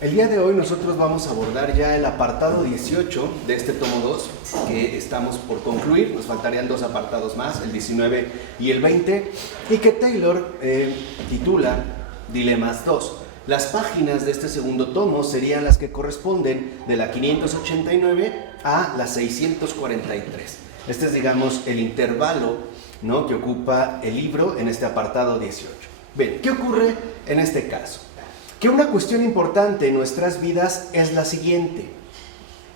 El día de hoy nosotros vamos a abordar ya el apartado 18 de este tomo 2 que estamos por concluir. Nos faltarían dos apartados más, el 19 y el 20, y que Taylor titula Dilemas 2. Las páginas de este segundo tomo serían las que corresponden de la 589 a la 643. Este es, digamos, el intervalo, ¿no?, que ocupa el libro en este apartado 18. Bien, ¿qué ocurre en este caso? Que una cuestión importante en nuestras vidas es la siguiente: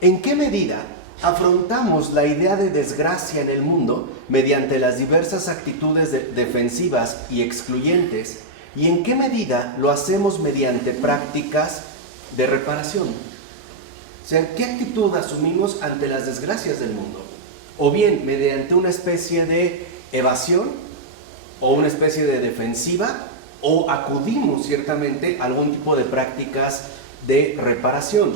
¿en qué medida afrontamos la idea de desgracia en el mundo mediante las diversas actitudes defensivas y excluyentes? ¿Y en qué medida lo hacemos mediante prácticas de reparación? O sea, ¿qué actitud asumimos ante las desgracias del mundo? O bien mediante una especie de evasión o una especie de defensiva, o acudimos ciertamente a algún tipo de prácticas de reparación.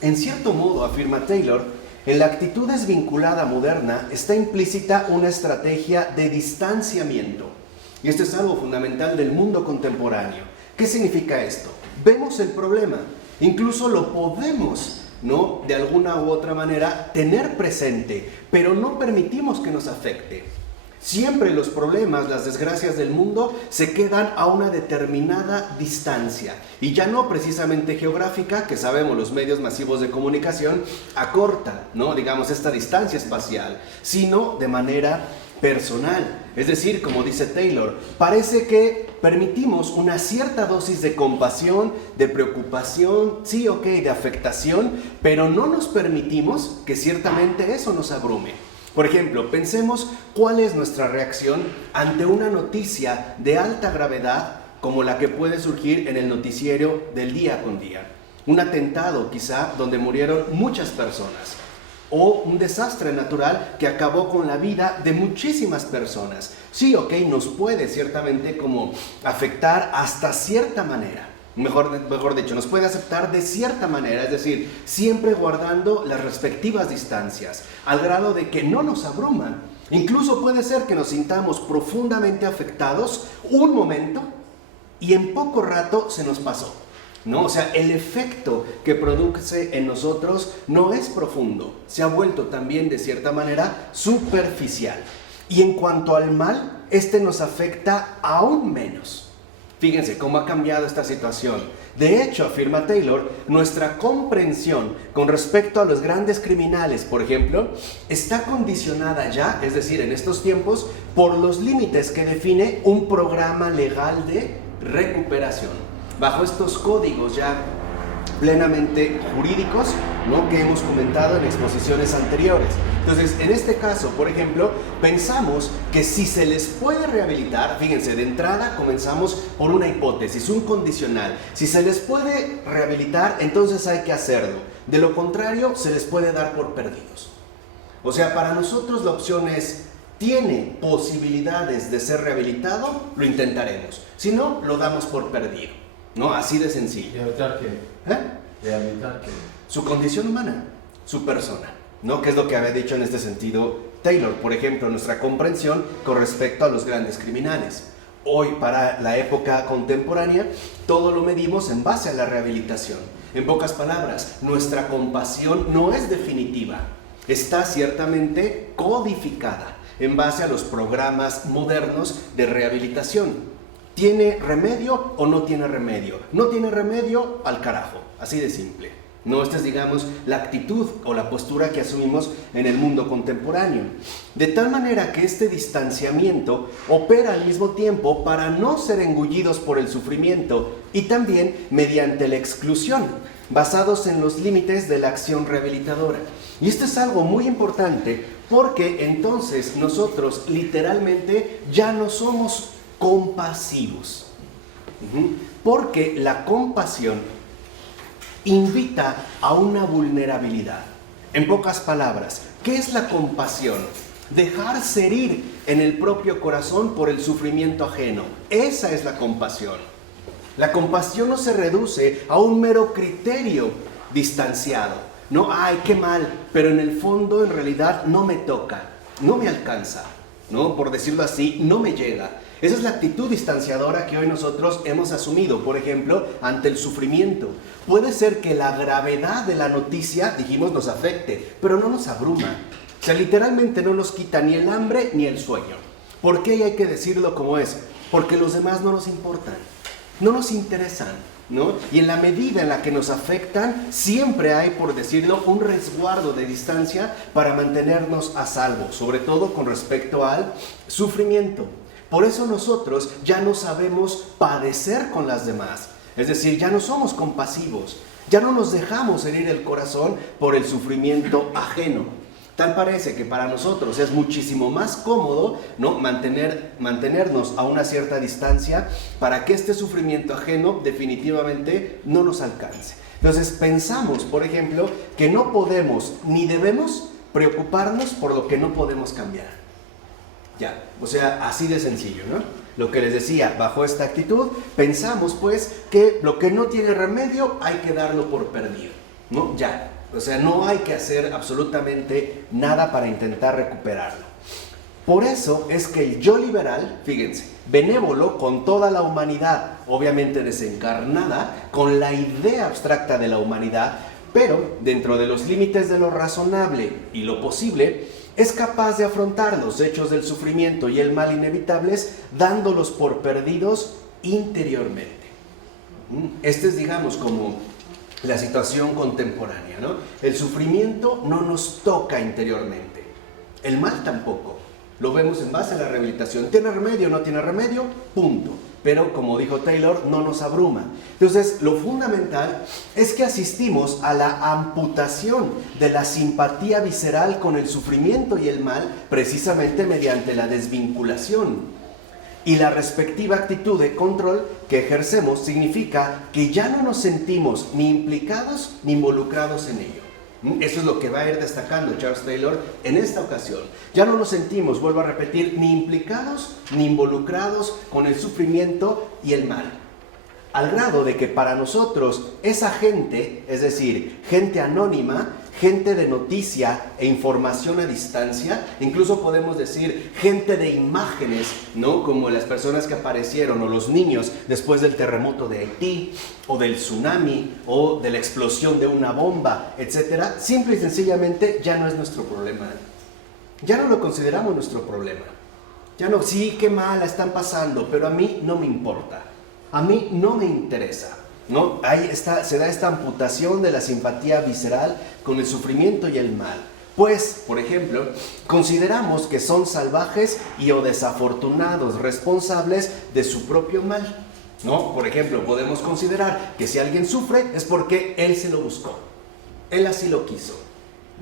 En cierto modo, afirma Taylor, en la actitud desvinculada moderna está implícita una estrategia de distanciamiento. Y esto es algo fundamental del mundo contemporáneo. ¿Qué significa esto? Vemos el problema, incluso lo podemos, ¿no?, de alguna u otra manera tener presente, pero no permitimos que nos afecte. Siempre los problemas, las desgracias del mundo se quedan a una determinada distancia, y ya no precisamente geográfica, que sabemos los medios masivos de comunicación acortan, ¿no?, digamos, esta distancia espacial, sino de manera personal. Es decir, como dice Taylor, parece que permitimos una cierta dosis de compasión, de preocupación, sí, ok, de afectación, pero no nos permitimos que ciertamente eso nos abrume. Por ejemplo, pensemos cuál es nuestra reacción ante una noticia de alta gravedad como la que puede surgir en el noticiero del día con día. Un atentado quizá donde murieron muchas personas, o un desastre natural que acabó con la vida de muchísimas personas. Sí, ok, nos puede ciertamente como afectar hasta cierta manera. Mejor dicho, nos puede afectar de cierta manera, es decir, siempre guardando las respectivas distancias, al grado de que no nos abruman. Incluso puede ser que nos sintamos profundamente afectados un momento y en poco rato se nos pasó, ¿no? O sea, el efecto que produce en nosotros no es profundo, se ha vuelto también de cierta manera superficial. Y en cuanto al mal, este nos afecta aún menos. Fíjense cómo ha cambiado esta situación. De hecho, afirma Taylor, nuestra comprensión con respecto a los grandes criminales, por ejemplo, está condicionada ya, es decir, en estos tiempos, por los límites que define un programa legal de recuperación. Bajo estos códigos ya plenamente jurídicos, ¿no?, que hemos comentado en exposiciones anteriores. Entonces, en este caso, por ejemplo, pensamos que si se les puede rehabilitar, fíjense, de entrada comenzamos por una hipótesis, un condicional. Si se les puede rehabilitar, entonces hay que hacerlo. De lo contrario, se les puede dar por perdidos. O sea, para nosotros la opción es: ¿tiene posibilidades de ser rehabilitado? Lo intentaremos. Si no, lo damos por perdido, ¿no? Así de sencillo. ¿Rehabilitar qué? ¿Rehabilitar qué? Su condición humana, su persona, ¿no? Que es lo que había dicho en este sentido Taylor. Por ejemplo, nuestra comprensión con respecto a los grandes criminales. Hoy, para la época contemporánea, todo lo medimos en base a la rehabilitación. En pocas palabras, nuestra compasión no es definitiva, está ciertamente codificada en base a los programas modernos de rehabilitación. ¿Tiene remedio o no tiene remedio? No tiene remedio, al carajo, así de simple. No, esta es, digamos, la actitud o la postura que asumimos en el mundo contemporáneo. De tal manera que este distanciamiento opera al mismo tiempo para no ser engullidos por el sufrimiento y también mediante la exclusión, basados en los límites de la acción rehabilitadora. Y esto es algo muy importante porque entonces nosotros literalmente ya no somos compasivos, porque la compasión invita a una vulnerabilidad. En pocas palabras, ¿qué es la compasión? Dejarse herir en el propio corazón por el sufrimiento ajeno. Esa es la compasión. La compasión no se reduce a un mero criterio distanciado. No, ay, qué mal, pero en el fondo, en realidad, no me toca, no me alcanza, ¿no? Por decirlo así, no me llega. Esa es la actitud distanciadora que hoy nosotros hemos asumido, por ejemplo, ante el sufrimiento. Puede ser que la gravedad de la noticia, dijimos, nos afecte, pero no nos abruma. O sea, literalmente no nos quita ni el hambre ni el sueño. ¿Por qué? Y hay que decirlo como es. Porque los demás no nos importan, no nos interesan, ¿no? Y en la medida en la que nos afectan, siempre hay, por decirlo, un resguardo de distancia para mantenernos a salvo, sobre todo con respecto al sufrimiento. Por eso nosotros ya no sabemos padecer con las demás, es decir, ya no somos compasivos, ya no nos dejamos herir el corazón por el sufrimiento ajeno. Tal parece que para nosotros es muchísimo más cómodo, ¿no?, mantenernos a una cierta distancia para que este sufrimiento ajeno definitivamente no nos alcance. Entonces pensamos, por ejemplo, que no podemos ni debemos preocuparnos por lo que no podemos cambiar. Ya, o sea, así de sencillo, ¿no? Lo que les decía, bajo esta actitud, pensamos pues que lo que no tiene remedio hay que darlo por perdido, ¿no? Ya, o sea, no hay que hacer absolutamente nada para intentar recuperarlo. Por eso es que el yo liberal, fíjense, benévolo con toda la humanidad, obviamente desencarnada, con la idea abstracta de la humanidad, pero dentro de los límites de lo razonable y lo posible, es capaz de afrontar los hechos del sufrimiento y el mal inevitables, dándolos por perdidos interiormente. Este es, digamos, como la situación contemporánea, ¿no? El sufrimiento no nos toca interiormente, el mal tampoco. Lo vemos en base a la rehabilitación. ¿Tiene remedio o no tiene remedio? Punto. Pero, como dijo Taylor, no nos abruma. Entonces, lo fundamental es que asistimos a la amputación de la simpatía visceral con el sufrimiento y el mal, precisamente mediante la desvinculación. Y la respectiva actitud de control que ejercemos significa que ya no nos sentimos ni implicados ni involucrados en ello. Eso es lo que va a ir destacando Charles Taylor en esta ocasión. Ya no nos sentimos, vuelvo a repetir, ni implicados ni involucrados con el sufrimiento y el mal. Al grado de que para nosotros esa gente, es decir, gente anónima, gente de noticia e información a distancia, incluso podemos decir gente de imágenes, ¿no?, como las personas que aparecieron o los niños después del terremoto de Haití o del tsunami o de la explosión de una bomba, etcétera, simple y sencillamente ya no es nuestro problema. Ya no lo consideramos nuestro problema. Ya no, sí, qué mal la están pasando, pero a mí no me importa. A mí no me interesa. ¿No? Ahí está, se da esta amputación de la simpatía visceral con el sufrimiento y el mal. Pues, por ejemplo, consideramos que son salvajes y o desafortunados, responsables de su propio mal, ¿no? Por ejemplo, podemos considerar que si alguien sufre es porque él se lo buscó, él así lo quiso,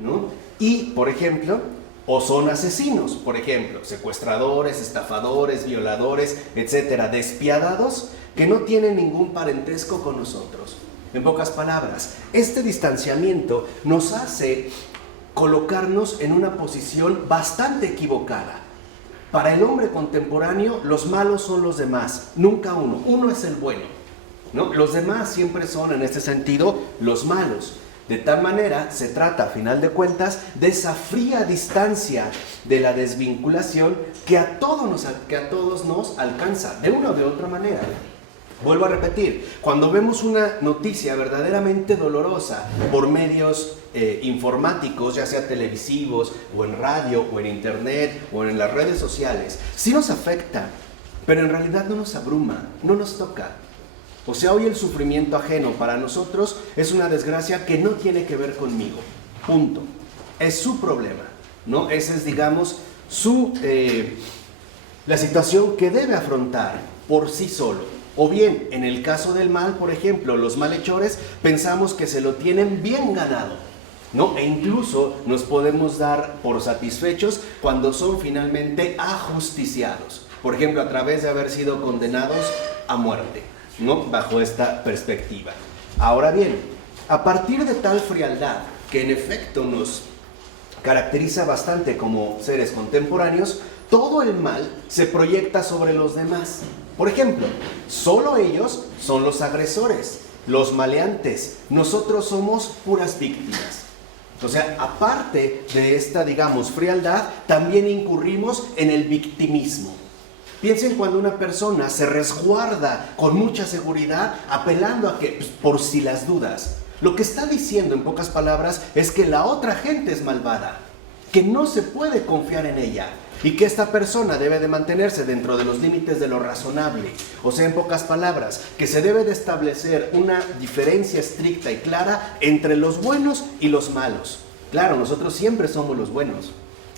¿no? Y, por ejemplo, o son asesinos, por ejemplo, secuestradores, estafadores, violadores, etcétera, despiadados, que no tienen ningún parentesco con nosotros. En pocas palabras, este distanciamiento nos hace colocarnos en una posición bastante equivocada. Para el hombre contemporáneo, los malos son los demás, nunca uno. Uno es el bueno, ¿no? Los demás siempre son, en este sentido, los malos. De tal manera, se trata, a final de cuentas, de esa fría distancia de la desvinculación que a todos nos alcanza, de una o de otra manera. Vuelvo a repetir, cuando vemos una noticia verdaderamente dolorosa por medios informáticos, ya sea televisivos, o en radio, o en internet, o en las redes sociales, sí nos afecta, pero en realidad no nos abruma, no nos toca. O sea, hoy el sufrimiento ajeno para nosotros es una desgracia que no tiene que ver conmigo, punto. Es su problema, ¿no? Esa es, digamos, la situación que debe afrontar por sí solo. O bien, en el caso del mal, por ejemplo, los malhechores pensamos que se lo tienen bien ganado, ¿no? E incluso nos podemos dar por satisfechos cuando son finalmente ajusticiados. Por ejemplo, a través de haber sido condenados a muerte, ¿no? Bajo esta perspectiva. Ahora bien, a partir de tal frialdad que en efecto nos caracteriza bastante como seres contemporáneos, todo el mal se proyecta sobre los demás. Por ejemplo, solo ellos son los agresores, los maleantes. Nosotros somos puras víctimas. O sea, aparte de esta, digamos, frialdad, también incurrimos en el victimismo. Piensen cuando una persona se resguarda con mucha seguridad, apelando a que, pues, por si las dudas. Lo que está diciendo, en pocas palabras, es que la otra gente es malvada, que no se puede confiar en ella y que esta persona debe de mantenerse dentro de los límites de lo razonable. O sea, en pocas palabras, que se debe de establecer una diferencia estricta y clara entre los buenos y los malos. Claro, nosotros siempre somos los buenos.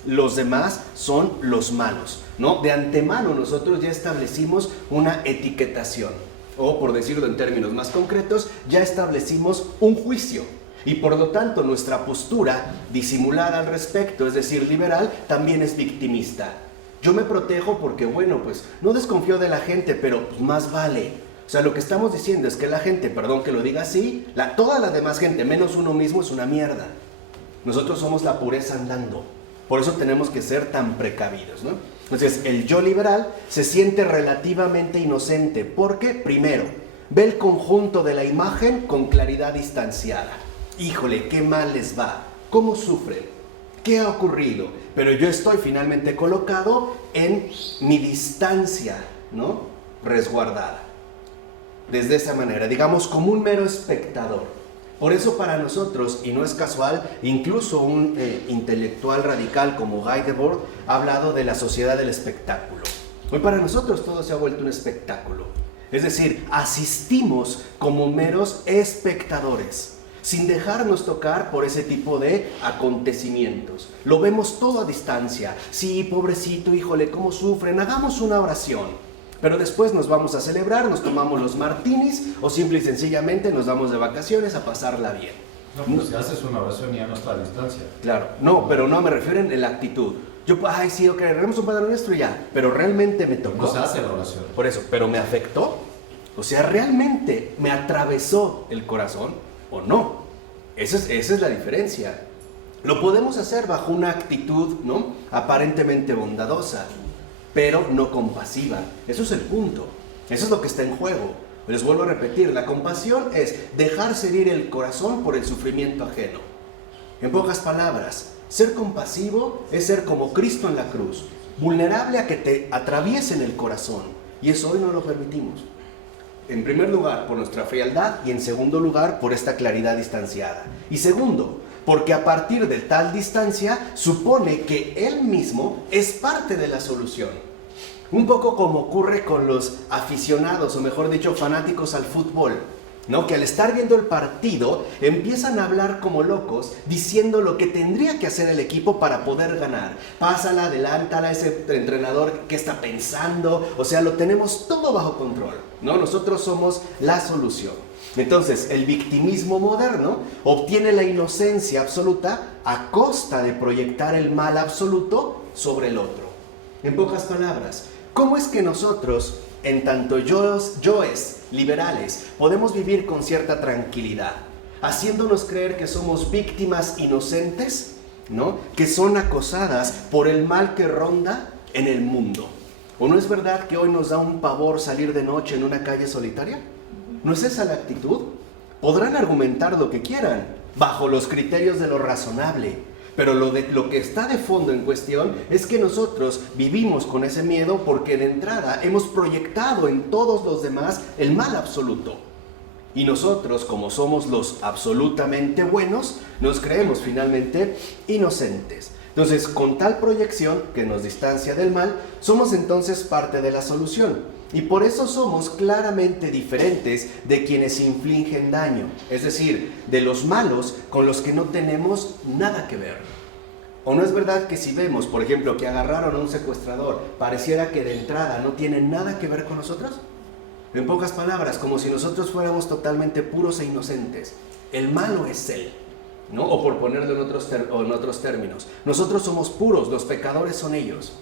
Los demás son los malos, ¿no? De antemano nosotros ya establecimos una etiquetación, o por decirlo en términos más concretos, ya establecimos un juicio. Y por lo tanto nuestra postura disimulada al respecto, es decir, liberal, también es victimista. Yo me protejo porque, bueno, pues no desconfío de la gente, pero pues, más vale. O sea, lo que estamos diciendo es que la gente, perdón que lo diga así, toda la demás gente, menos uno mismo, es una mierda. Nosotros somos la pureza andando. Por eso tenemos que ser tan precavidos, ¿no? Entonces, el yo liberal se siente relativamente inocente porque, primero, ve el conjunto de la imagen con claridad distanciada. Híjole, qué mal les va, cómo sufren, qué ha ocurrido, pero yo estoy finalmente colocado en mi distancia, ¿no? Resguardada. Desde esa manera, digamos, como un mero espectador. Por eso para nosotros, y no es casual, incluso un intelectual radical como Guy Debord ha hablado de la sociedad del espectáculo. Hoy para nosotros todo se ha vuelto un espectáculo. Es decir, asistimos como meros espectadores, sin dejarnos tocar por ese tipo de acontecimientos. Lo vemos todo a distancia. Sí, pobrecito, híjole, cómo sufren, hagamos una oración. Pero después nos vamos a celebrar, nos tomamos los martinis o simple y sencillamente nos vamos de vacaciones a pasarla bien. No, pero si haces una oración ya no está a distancia. Claro, no, pero no me refiero en la actitud. Yo, ay, sí, ok, regamos un Padre Nuestro y ya, pero realmente me tocó. No se hace la oración. Por eso, pero me afectó. O sea, realmente me atravesó el corazón o no. Esa es la diferencia. Lo podemos hacer bajo una actitud, ¿no?, aparentemente bondadosa, pero no compasiva. Eso es el punto. Eso es lo que está en juego. Les vuelvo a repetir, la compasión es dejarse herir el corazón por el sufrimiento ajeno. En pocas palabras, ser compasivo es ser como Cristo en la cruz, vulnerable a que te atraviesen el corazón. Y eso hoy no lo permitimos. En primer lugar, por nuestra frialdad, y en segundo lugar, por esta claridad distanciada. Y segundo, porque a partir de tal distancia supone que él mismo es parte de la solución. Un poco como ocurre con los aficionados, o mejor dicho, fanáticos al fútbol, ¿no? Que al estar viendo el partido empiezan a hablar como locos, diciendo lo que tendría que hacer el equipo para poder ganar. Pásala, adelántala, ese entrenador que está pensando, o sea, lo tenemos todo bajo control, ¿no? Nosotros somos la solución. Entonces, el victimismo moderno obtiene la inocencia absoluta a costa de proyectar el mal absoluto sobre el otro. En pocas palabras, ¿cómo es que nosotros, en tanto yoes liberales, podemos vivir con cierta tranquilidad, haciéndonos creer que somos víctimas inocentes, ¿no?, que son acosadas por el mal que ronda en el mundo? ¿O no es verdad que hoy nos da un pavor salir de noche en una calle solitaria? ¿No es esa la actitud? Podrán argumentar lo que quieran, bajo los criterios de lo razonable, pero lo que está de fondo en cuestión es que nosotros vivimos con ese miedo porque de entrada hemos proyectado en todos los demás el mal absoluto. Y nosotros, como somos los absolutamente buenos, nos creemos finalmente inocentes. Entonces, con tal proyección que nos distancia del mal, somos entonces parte de la solución. Y por eso somos claramente diferentes de quienes infligen daño, es decir, de los malos con los que no tenemos nada que ver. ¿O no es verdad que si vemos, por ejemplo, que agarraron a un secuestrador, pareciera que de entrada no tiene nada que ver con nosotros? En pocas palabras, como si nosotros fuéramos totalmente puros e inocentes. El malo es él, ¿no? O por ponerlo en otros términos, nosotros somos puros, los pecadores son ellos,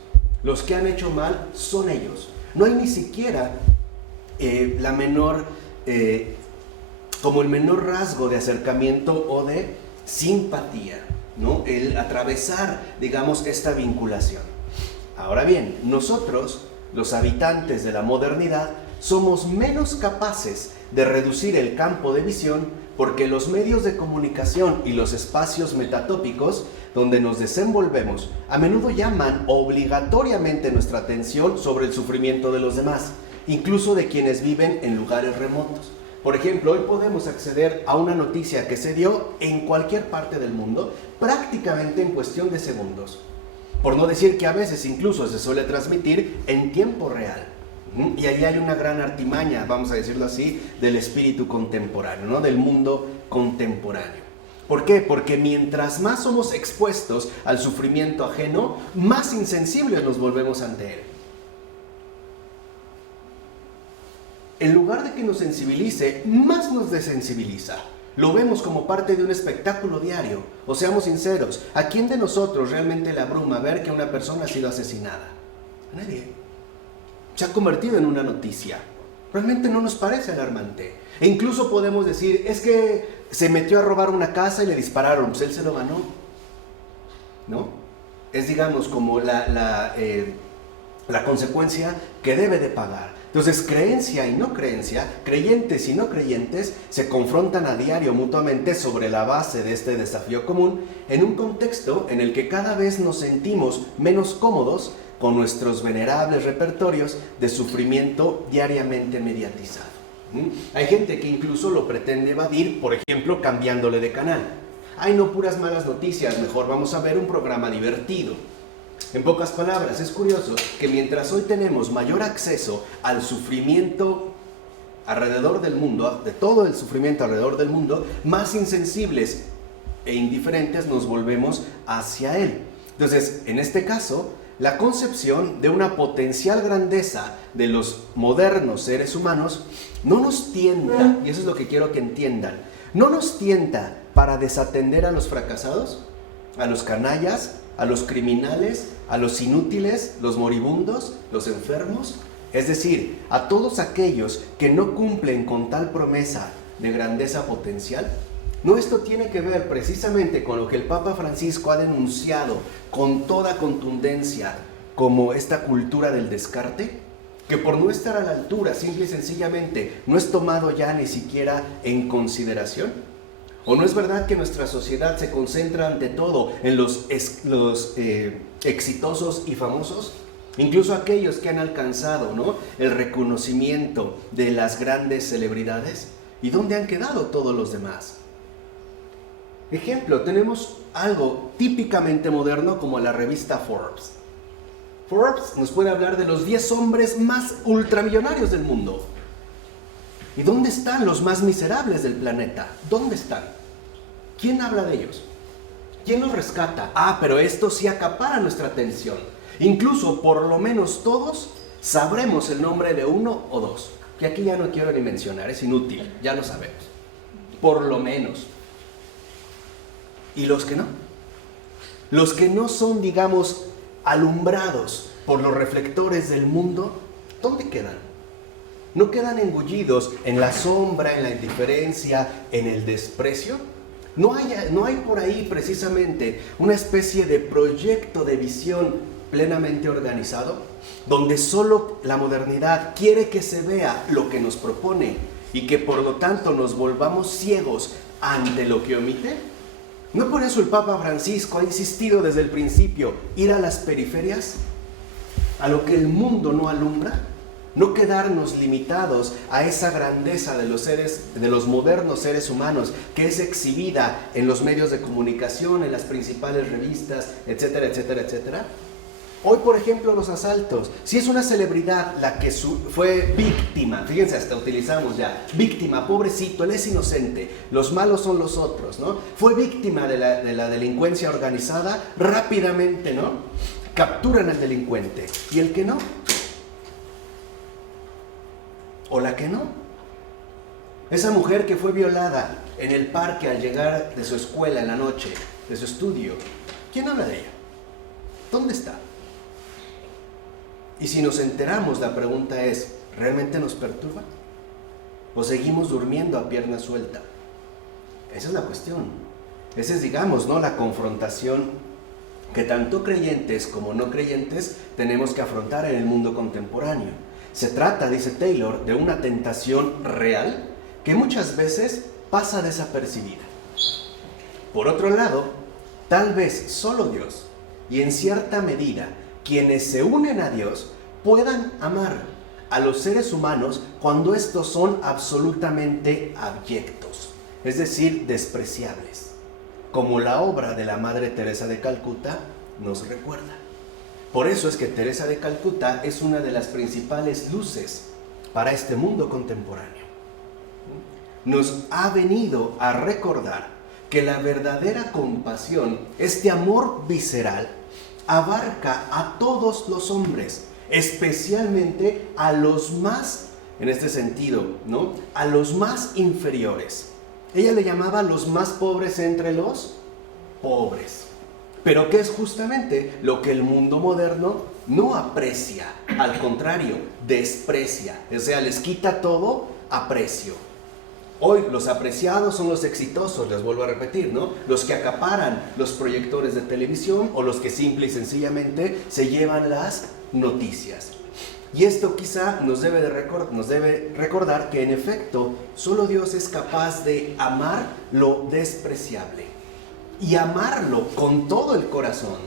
los que han hecho mal son ellos. No hay ni siquiera como el menor rasgo de acercamiento o de simpatía, ¿no?, el atravesar, digamos, esta vinculación. Ahora bien, nosotros, los habitantes de la modernidad, somos menos capaces de reducir el campo de visión porque los medios de comunicación y los espacios metatópicos donde nos desenvolvemos a menudo llaman obligatoriamente nuestra atención sobre el sufrimiento de los demás, incluso de quienes viven en lugares remotos. Por ejemplo, hoy podemos acceder a una noticia que se dio en cualquier parte del mundo prácticamente en cuestión de segundos. Por no decir que a veces incluso se suele transmitir en tiempo real. Y ahí hay una gran artimaña, vamos a decirlo así, del espíritu contemporáneo, ¿no? Del mundo contemporáneo. ¿Por qué? Porque mientras más somos expuestos al sufrimiento ajeno, más insensibles nos volvemos ante él. En lugar de que nos sensibilice, más nos desensibiliza. Lo vemos como parte de un espectáculo diario. O seamos sinceros, ¿a quién de nosotros realmente le abruma ver que una persona ha sido asesinada? A nadie. Se ha convertido en una noticia. Realmente no nos parece alarmante. E incluso podemos decir, es que se metió a robar una casa y le dispararon, pues él se lo ganó. ¿No? Es, digamos, como la consecuencia que debe de pagar. Entonces, creencia y no creencia, creyentes y no creyentes, se confrontan a diario mutuamente sobre la base de este desafío común, en un contexto en el que cada vez nos sentimos menos cómodos con nuestros venerables repertorios de sufrimiento diariamente mediatizado. Hay gente que incluso lo pretende evadir, por ejemplo, cambiándole de canal. Ay, no, puras malas noticias, mejor vamos a ver un programa divertido. En pocas palabras, es curioso que mientras hoy tenemos mayor acceso al sufrimiento alrededor del mundo, de todo el sufrimiento alrededor del mundo, más insensibles e indiferentes nos volvemos hacia él. Entonces, en este caso, la concepción de una potencial grandeza de los modernos seres humanos no nos tienta, y eso es lo que quiero que entiendan, no nos tienta para desatender a los fracasados, a los canallas, a los criminales, a los inútiles, los moribundos, los enfermos, es decir, a todos aquellos que no cumplen con tal promesa de grandeza potencial. No, esto tiene que ver precisamente con lo que el Papa Francisco ha denunciado con toda contundencia como esta cultura del descarte, que por no estar a la altura, simple y sencillamente, no es tomado ya ni siquiera en consideración. ¿O no es verdad que nuestra sociedad se concentra ante todo en los exitosos y famosos? Incluso aquellos que han alcanzado, ¿no?, el reconocimiento de las grandes celebridades. ¿Y dónde han quedado todos los demás? Ejemplo, tenemos algo típicamente moderno como la revista Forbes. Forbes nos puede hablar de los 10 hombres más ultramillonarios del mundo. ¿Y dónde están los más miserables del planeta? ¿Dónde están? ¿Quién habla de ellos? ¿Quién los rescata? Ah, pero esto sí acapara nuestra atención. Incluso, por lo menos todos, sabremos el nombre de uno o dos. Que aquí ya no quiero ni mencionar, es inútil, ya lo sabemos. Por lo menos. ¿Y los que no? Los que no son, digamos, alumbrados por los reflectores del mundo, ¿dónde quedan? ¿No quedan engullidos en la sombra, en la indiferencia, en el desprecio? ¿No hay por ahí precisamente una especie de proyecto de visión plenamente organizado, donde solo la modernidad quiere que se vea lo que nos propone y que por lo tanto nos volvamos ciegos ante lo que omite? ¿No por eso el Papa Francisco ha insistido desde el principio ir a las periferias, a lo que el mundo no alumbra? No quedarnos limitados a esa grandeza de los modernos seres humanos que es exhibida en los medios de comunicación, en las principales revistas, etcétera, etcétera, etcétera. Hoy, por ejemplo, los asaltos. Si es una celebridad la que fue víctima, fíjense, hasta utilizamos ya, víctima, pobrecito, él es inocente, los malos son los otros, ¿no? Fue víctima de la delincuencia organizada, rápidamente, ¿no?, capturan al delincuente. ¿Y el que no? ¿O la que no? Esa mujer que fue violada en el parque al llegar de su escuela en la noche, de su estudio, ¿quién habla de ella? ¿Dónde está? Y si nos enteramos, la pregunta es, ¿realmente nos perturba? ¿O seguimos durmiendo a pierna suelta? Esa es la cuestión. Esa es, digamos, ¿no?, la confrontación que tanto creyentes como no creyentes tenemos que afrontar en el mundo contemporáneo. Se trata, dice Taylor, de una tentación real que muchas veces pasa desapercibida. Por otro lado, tal vez solo Dios, y en cierta medida quienes se unen a Dios, puedan amar a los seres humanos cuando estos son absolutamente abyectos, es decir, despreciables, como la obra de la Madre Teresa de Calcuta nos recuerda. Por eso es que Teresa de Calcuta es una de las principales luces para este mundo contemporáneo. Nos ha venido a recordar que la verdadera compasión, este amor visceral, abarca a todos los hombres, especialmente a los más, en este sentido, ¿no?, a los más inferiores. Ella le llamaba los más pobres entre los pobres. Pero que es justamente lo que el mundo moderno no aprecia, al contrario, desprecia. O sea, les quita todo aprecio. Hoy los apreciados son los exitosos, les vuelvo a repetir, ¿no? Los que acaparan los proyectores de televisión o los que simple y sencillamente se llevan las noticias. Y esto quizá nos debe recordar que en efecto solo Dios es capaz de amar lo despreciable y amarlo con todo el corazón,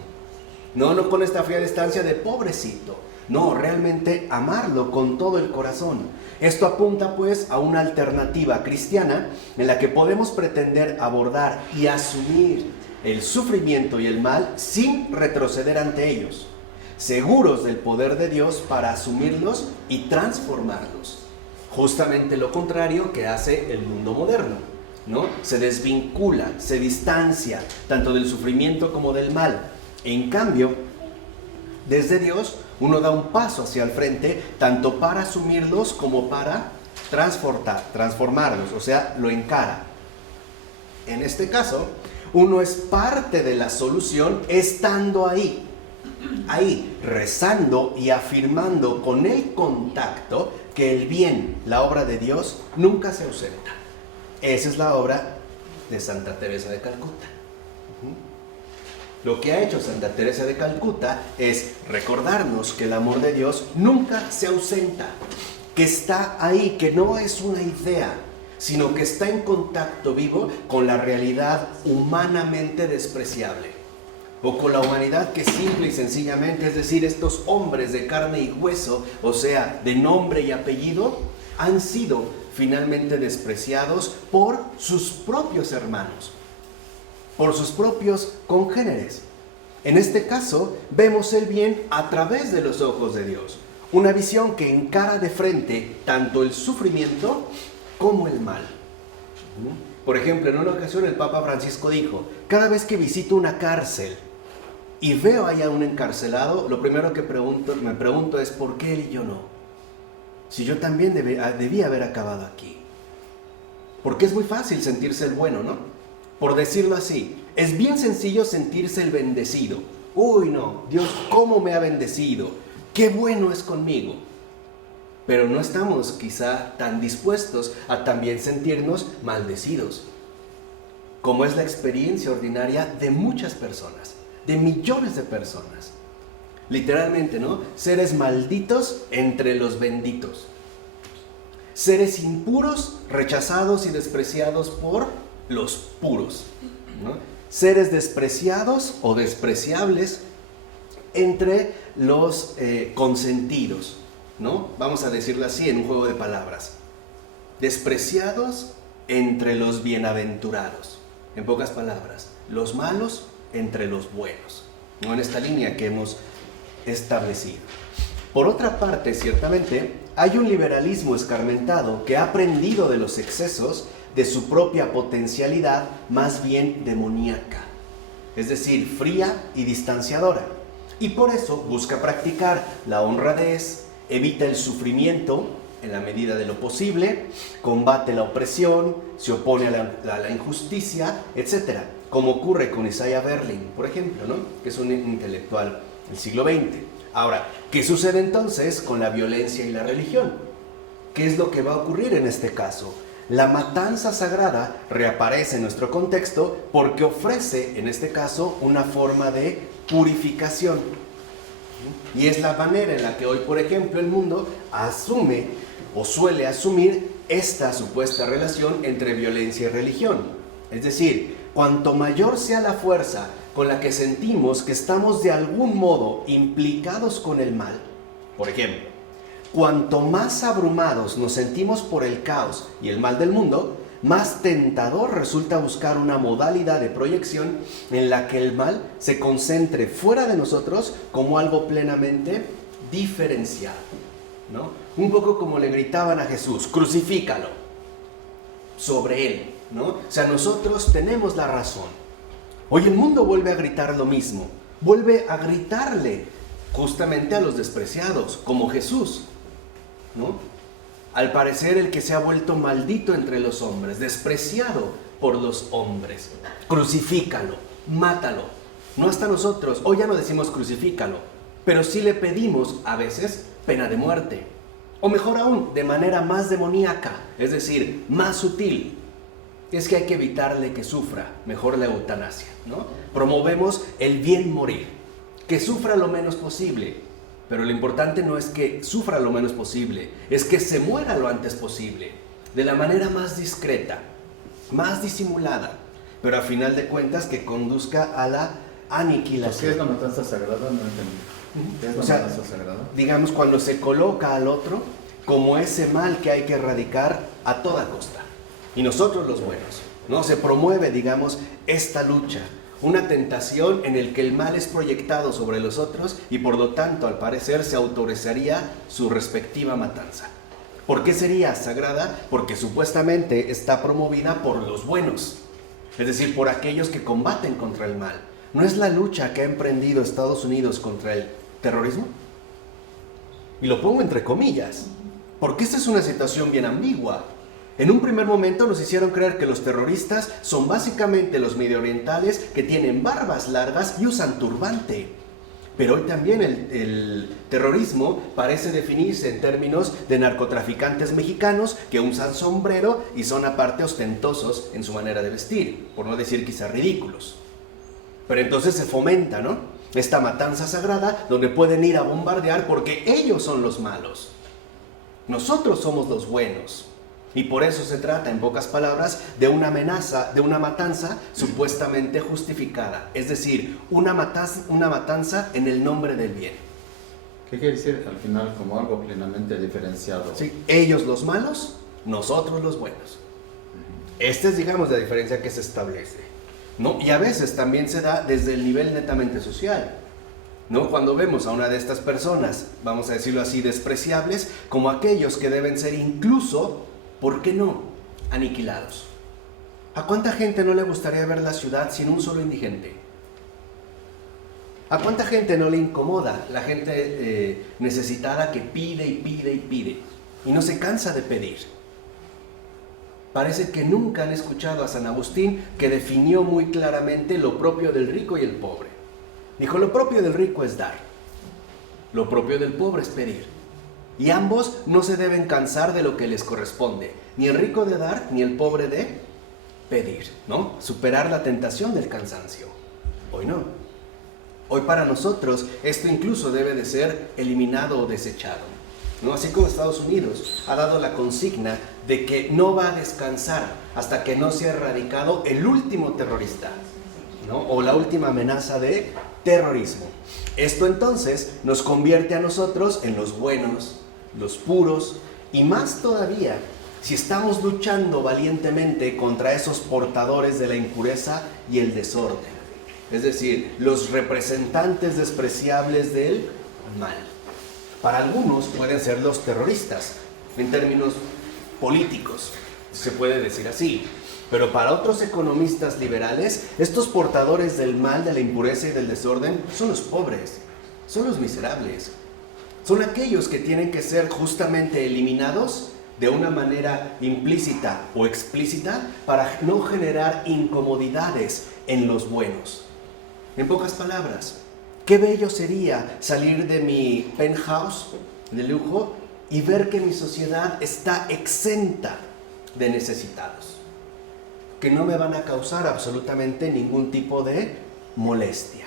no con esta fría distancia de pobrecito, no, realmente amarlo con todo el corazón. Esto apunta pues a una alternativa cristiana en la que podemos pretender abordar y asumir el sufrimiento y el mal sin retroceder ante ellos, seguros del poder de Dios para asumirlos y transformarlos. Justamente lo contrario que hace el mundo moderno, ¿no? Se desvincula, se distancia tanto del sufrimiento como del mal. En cambio, desde Dios uno da un paso hacia el frente, tanto para asumirlos como para transformarlos, o sea, lo encara. En este caso, uno es parte de la solución estando ahí, rezando y afirmando con el contacto que el bien, la obra de Dios, nunca se ausenta. Esa es la obra de Santa Teresa de Calcuta. Lo que ha hecho Santa Teresa de Calcuta es recordarnos que el amor de Dios nunca se ausenta, que está ahí, que no es una idea, sino que está en contacto vivo con la realidad humanamente despreciable, o con la humanidad que simple y sencillamente, es decir, estos hombres de carne y hueso, o sea, de nombre y apellido, han sido finalmente despreciados por sus propios hermanos, por sus propios congéneres. En este caso, vemos el bien a través de los ojos de Dios, una visión que encara de frente tanto el sufrimiento como el mal. Por ejemplo, en una ocasión el Papa Francisco dijo: cada vez que visito una cárcel y veo ahí a un encarcelado, lo primero que me pregunto es ¿por qué él y yo no? Si yo también debía haber acabado aquí. Porque es muy fácil sentirse el bueno, ¿no? Por decirlo así, es bien sencillo sentirse el bendecido. Uy, no, Dios, ¿cómo me ha bendecido? ¡Qué bueno es conmigo! Pero no estamos quizá tan dispuestos a también sentirnos maldecidos, como es la experiencia ordinaria de muchas personas, de millones de personas. Literalmente, ¿no? Seres malditos entre los benditos. Seres impuros, rechazados y despreciados por los puros, ¿no? Seres despreciados o despreciables entre los consentidos, ¿no? Vamos a decirlo así en un juego de palabras. Despreciados entre los bienaventurados. En pocas palabras, los malos entre los buenos, ¿no? En esta línea que hemos establecido. Por otra parte, ciertamente, hay un liberalismo escarmentado que ha aprendido de los excesos de su propia potencialidad más bien demoníaca, es decir, fría y distanciadora, y por eso busca practicar la honradez, evita el sufrimiento en la medida de lo posible, combate la opresión, se opone a la injusticia, etc., como ocurre con Isaiah Berlin, por ejemplo, ¿no? Que es un intelectual del siglo XX. Ahora, ¿qué sucede entonces con la violencia y la religión? ¿Qué es lo que va a ocurrir en este caso? La matanza sagrada reaparece en nuestro contexto porque ofrece, en este caso, una forma de purificación. Y es la manera en la que hoy, por ejemplo, el mundo asume o suele asumir esta supuesta relación entre violencia y religión. Es decir, cuanto mayor sea la fuerza con la que sentimos que estamos de algún modo implicados con el mal, por ejemplo, cuanto más abrumados nos sentimos por el caos y el mal del mundo, más tentador resulta buscar una modalidad de proyección en la que el mal se concentre fuera de nosotros como algo plenamente diferenciado, ¿no? Un poco como le gritaban a Jesús: crucifícalo, sobre él, ¿no? O sea, nosotros tenemos la razón. Hoy el mundo vuelve a gritar lo mismo, vuelve a gritarle justamente a los despreciados, como Jesús, ¿no? Al parecer el que se ha vuelto maldito entre los hombres, despreciado por los hombres. Crucifícalo, mátalo. No hasta nosotros, hoy ya no decimos crucifícalo, pero sí le pedimos a veces pena de muerte. O mejor aún, de manera más demoníaca, es decir, más sutil. Es que hay que evitarle que sufra, mejor la eutanasia, ¿no? Promovemos el bien morir, que sufra lo menos posible, pero lo importante no es que sufra lo menos posible, es que se muera lo antes posible, de la manera más discreta, más disimulada, pero a final de cuentas que conduzca a la aniquilación. ¿Qué es la matanza sagrada? No entendí. ¿Qué es la matanza sagrada? Digamos, cuando se coloca al otro como ese mal que hay que erradicar a toda costa. Y nosotros los buenos, ¿no? Se promueve, digamos, esta lucha, una tentación en el que el mal es proyectado sobre los otros y por lo tanto, al parecer, se autorizaría su respectiva matanza. ¿Por qué sería sagrada? Porque supuestamente está promovida por los buenos, es decir, por aquellos que combaten contra el mal. ¿No es la lucha que ha emprendido Estados Unidos contra el terrorismo? Y lo pongo entre comillas, porque esta es una situación bien ambigua. En un primer momento nos hicieron creer que los terroristas son básicamente los medioorientales que tienen barbas largas y usan turbante. Pero hoy también el terrorismo parece definirse en términos de narcotraficantes mexicanos que usan sombrero y son aparte ostentosos en su manera de vestir, por no decir quizá ridículos. Pero entonces se fomenta, ¿no?, esta matanza sagrada donde pueden ir a bombardear porque ellos son los malos. Nosotros somos los buenos. Y por eso se trata, en pocas palabras, de una amenaza, de una matanza supuestamente justificada. Es decir, una matanza en el nombre del bien. ¿Qué quiere decir al final como algo plenamente diferenciado? Sí, ellos los malos, nosotros los buenos. Esta es, digamos, la diferencia que se establece, ¿no? Y a veces también se da desde el nivel netamente social, ¿no? Cuando vemos a una de estas personas, vamos a decirlo así, despreciables, como aquellos que deben ser incluso, ¿por qué no?, aniquilados. ¿A cuánta gente no le gustaría ver la ciudad sin un solo indigente? ¿A cuánta gente no le incomoda la gente necesitada que pide y pide y pide y no se cansa de pedir? Parece que nunca han escuchado a San Agustín, que definió muy claramente lo propio del rico y el pobre. Dijo: lo propio del rico es dar, lo propio del pobre es pedir. Y ambos no se deben cansar de lo que les corresponde, ni el rico de dar, ni el pobre de pedir, ¿no? Superar la tentación del cansancio. Hoy no. Hoy para nosotros esto incluso debe de ser eliminado o desechado, ¿no? Así como Estados Unidos ha dado la consigna de que no va a descansar hasta que no sea erradicado el último terrorista, ¿no?, o la última amenaza de terrorismo. Esto entonces nos convierte a nosotros en los buenos, los puros, y más todavía si estamos luchando valientemente contra esos portadores de la impureza y el desorden, es decir, los representantes despreciables del mal. Para algunos pueden ser los terroristas, en términos políticos, se puede decir así, pero para otros economistas liberales, estos portadores del mal, de la impureza y del desorden son los pobres, son los miserables. Son aquellos que tienen que ser justamente eliminados de una manera implícita o explícita para no generar incomodidades en los buenos. En pocas palabras, qué bello sería salir de mi penthouse de lujo y ver que mi sociedad está exenta de necesitados, que no me van a causar absolutamente ningún tipo de molestia.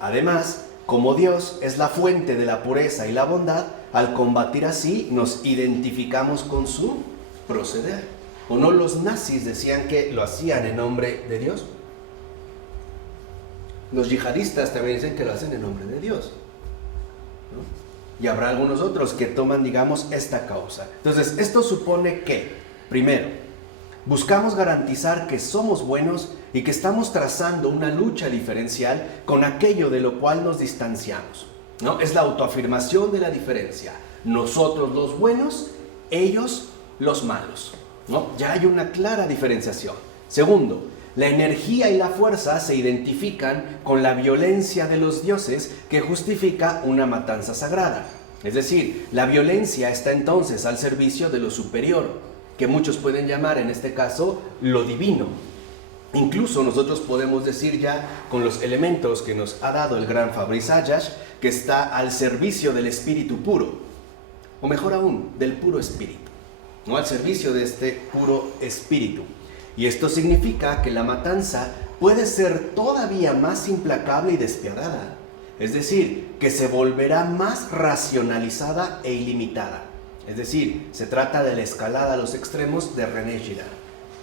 Además, como Dios es la fuente de la pureza y la bondad, al combatir así nos identificamos con su proceder. ¿O no los nazis decían que lo hacían en nombre de Dios? Los yihadistas también dicen que lo hacen en nombre de Dios, ¿no? Y habrá algunos otros que toman, digamos, esta causa. Entonces, esto supone que, primero, buscamos garantizar que somos buenos y que estamos trazando una lucha diferencial con aquello de lo cual nos distanciamos, ¿no? Es la autoafirmación de la diferencia. Nosotros los buenos, ellos los malos, ¿no? Ya hay una clara diferenciación. Segundo, la energía y la fuerza se identifican con la violencia de los dioses que justifica una matanza sagrada. Es decir, la violencia está entonces al servicio de lo superior, que muchos pueden llamar en este caso lo divino. Incluso nosotros podemos decir ya con los elementos que nos ha dado el gran Fabrice Ayash, que está al servicio del espíritu puro, o mejor aún, del puro espíritu, ¿no? Al servicio de este puro espíritu. Y esto significa que la matanza puede ser todavía más implacable y despiadada. Es decir, que se volverá más racionalizada e ilimitada. Es decir, se trata de la escalada a los extremos de René Girard,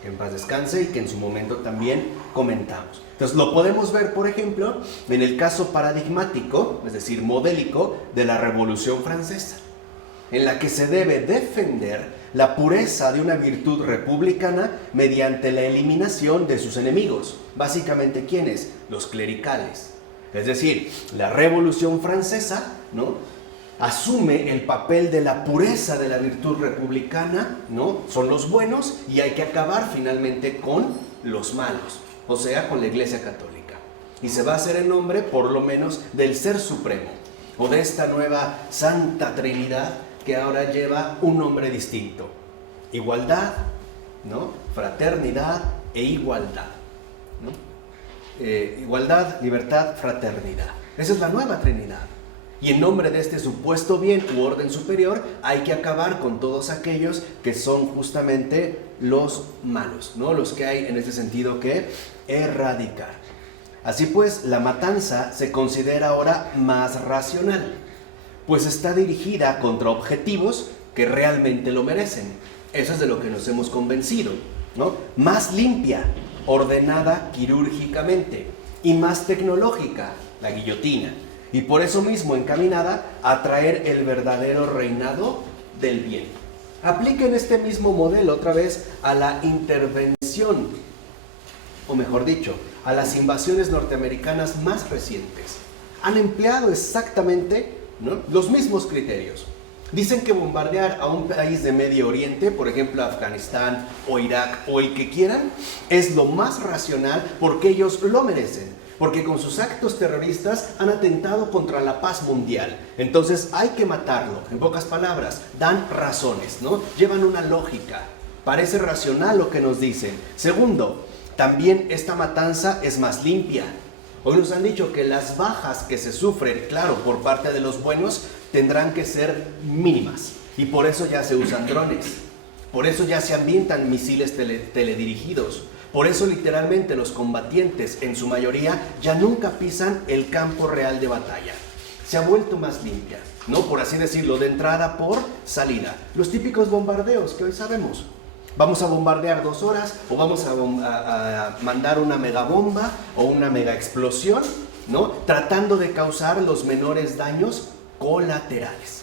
que en paz descanse y que en su momento también comentamos. Entonces lo podemos ver, por ejemplo, en el caso paradigmático, es decir, modélico, de la Revolución Francesa, en la que se debe defender la pureza de una virtud republicana mediante la eliminación de sus enemigos. Básicamente, ¿quiénes? Los clericales. Es decir, la Revolución Francesa, ¿no?, asume el papel de la pureza de la virtud republicana, ¿no? Son los buenos y hay que acabar finalmente con los malos, o sea, con la Iglesia Católica. Y se va a hacer en nombre, por lo menos, del Ser Supremo, o de esta nueva Santa Trinidad que ahora lleva un nombre distinto: igualdad, ¿no?, fraternidad e igualdad, ¿no? Igualdad, libertad, fraternidad. Esa es la nueva Trinidad. Y en nombre de este supuesto bien u orden superior hay que acabar con todos aquellos que son justamente los malos, ¿no?, los que hay en este sentido que erradicar. Así pues, la matanza se considera ahora más racional, pues está dirigida contra objetivos que realmente lo merecen. Eso es de lo que nos hemos convencido, ¿no? Más limpia, ordenada quirúrgicamente, y más tecnológica, la guillotina, y por eso mismo encaminada a traer el verdadero reinado del bien. Apliquen este mismo modelo otra vez a la intervención, o mejor dicho, a las invasiones norteamericanas más recientes. Han empleado exactamente, ¿no?, los mismos criterios. Dicen que bombardear a un país de Medio Oriente, por ejemplo Afganistán o Irak o el que quieran, es lo más racional porque ellos lo merecen, porque con sus actos terroristas han atentado contra la paz mundial. Entonces hay que matarlo. En pocas palabras, dan razones, ¿no? Llevan una lógica. Parece racional lo que nos dicen. Segundo, también esta matanza es más limpia. Hoy nos han dicho que las bajas que se sufren, claro, por parte de los buenos, tendrán que ser mínimas. Y por eso ya se usan drones. Por eso ya se ambientan misiles teledirigidos. Por eso literalmente los combatientes, en su mayoría, ya nunca pisan el campo real de batalla. Se ha vuelto más limpia, ¿no?, por así decirlo, de entrada por salida. Los típicos bombardeos que hoy sabemos. Vamos a bombardear 2 horas o vamos a mandar una megabomba o una mega explosión, ¿no?, tratando de causar los menores daños colaterales,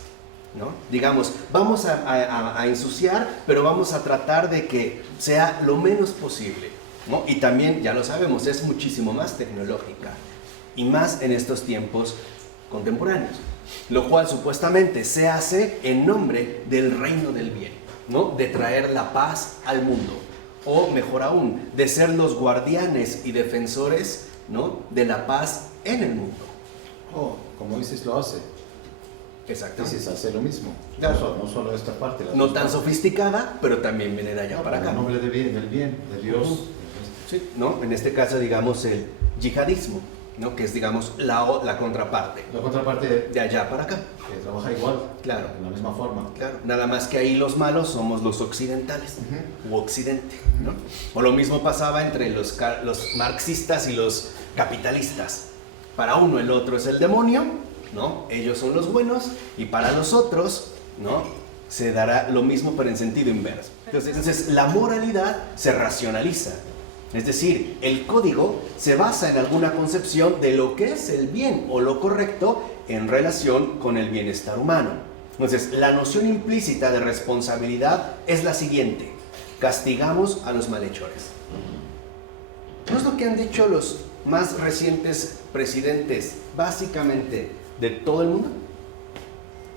¿no? Digamos, vamos a ensuciar, pero vamos a tratar de que sea lo menos posible, ¿no? Y también, ya lo sabemos, es muchísimo más tecnológica y más en estos tiempos contemporáneos, lo cual supuestamente se hace en nombre del reino del bien, ¿no?, de traer la paz al mundo, o mejor aún, de ser los guardianes y defensores, ¿no?, de la paz en el mundo. Oh, como dices, lo hace. Exacto. ISIS hace lo mismo. Claro. No solo esta parte. No tan sofisticada, pero también viene de allá para acá. En nombre del bien, de Dios. Sí, ¿no? En este caso, digamos, el yihadismo, ¿no?, que es, digamos, la contraparte. La contraparte de allá para acá. Que trabaja igual. Claro. De la misma forma. Claro. Nada más que ahí los malos somos los occidentales, u occidente, ¿no? O lo mismo pasaba entre los marxistas y los capitalistas. Para uno el otro es el demonio, ¿no?, ellos son los buenos, y para los otros, ¿no?, se dará lo mismo pero en sentido inverso. Entonces, la moralidad se racionaliza. Es decir, el código se basa en alguna concepción de lo que es el bien o lo correcto en relación con el bienestar humano. Entonces, la noción implícita de responsabilidad es la siguiente: castigamos a los malhechores. ¿No es lo que han dicho los más recientes presidentes, básicamente, de todo el mundo?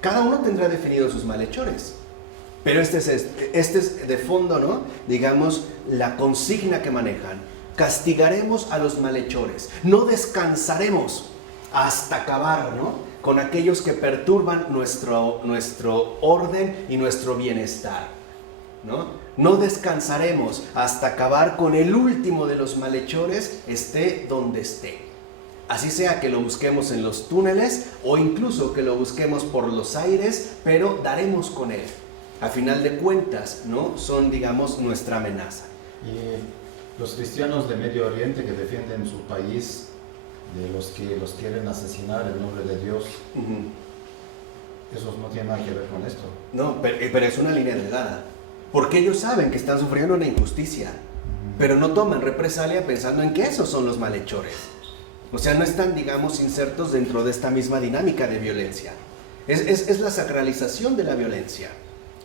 Cada uno tendrá definido sus malhechores. Pero este es de fondo, ¿no? Digamos, la consigna que manejan. Castigaremos a los malhechores. No descansaremos hasta acabar, ¿no?, con aquellos que perturban nuestro orden y nuestro bienestar, ¿no? No descansaremos hasta acabar con el último de los malhechores, esté donde esté. Así sea que lo busquemos en los túneles o incluso que lo busquemos por los aires, pero daremos con él. A final de cuentas, ¿no?, son, digamos, nuestra amenaza. Y los cristianos de Medio Oriente que defienden su país de los que los quieren asesinar en nombre de Dios, esos no tienen nada que ver con esto. No, pero es una línea delgada, porque ellos saben que están sufriendo una injusticia, pero no toman represalia pensando en que esos son los malhechores. O sea, no están, digamos, insertos dentro de esta misma dinámica de violencia. Es la sacralización de la violencia.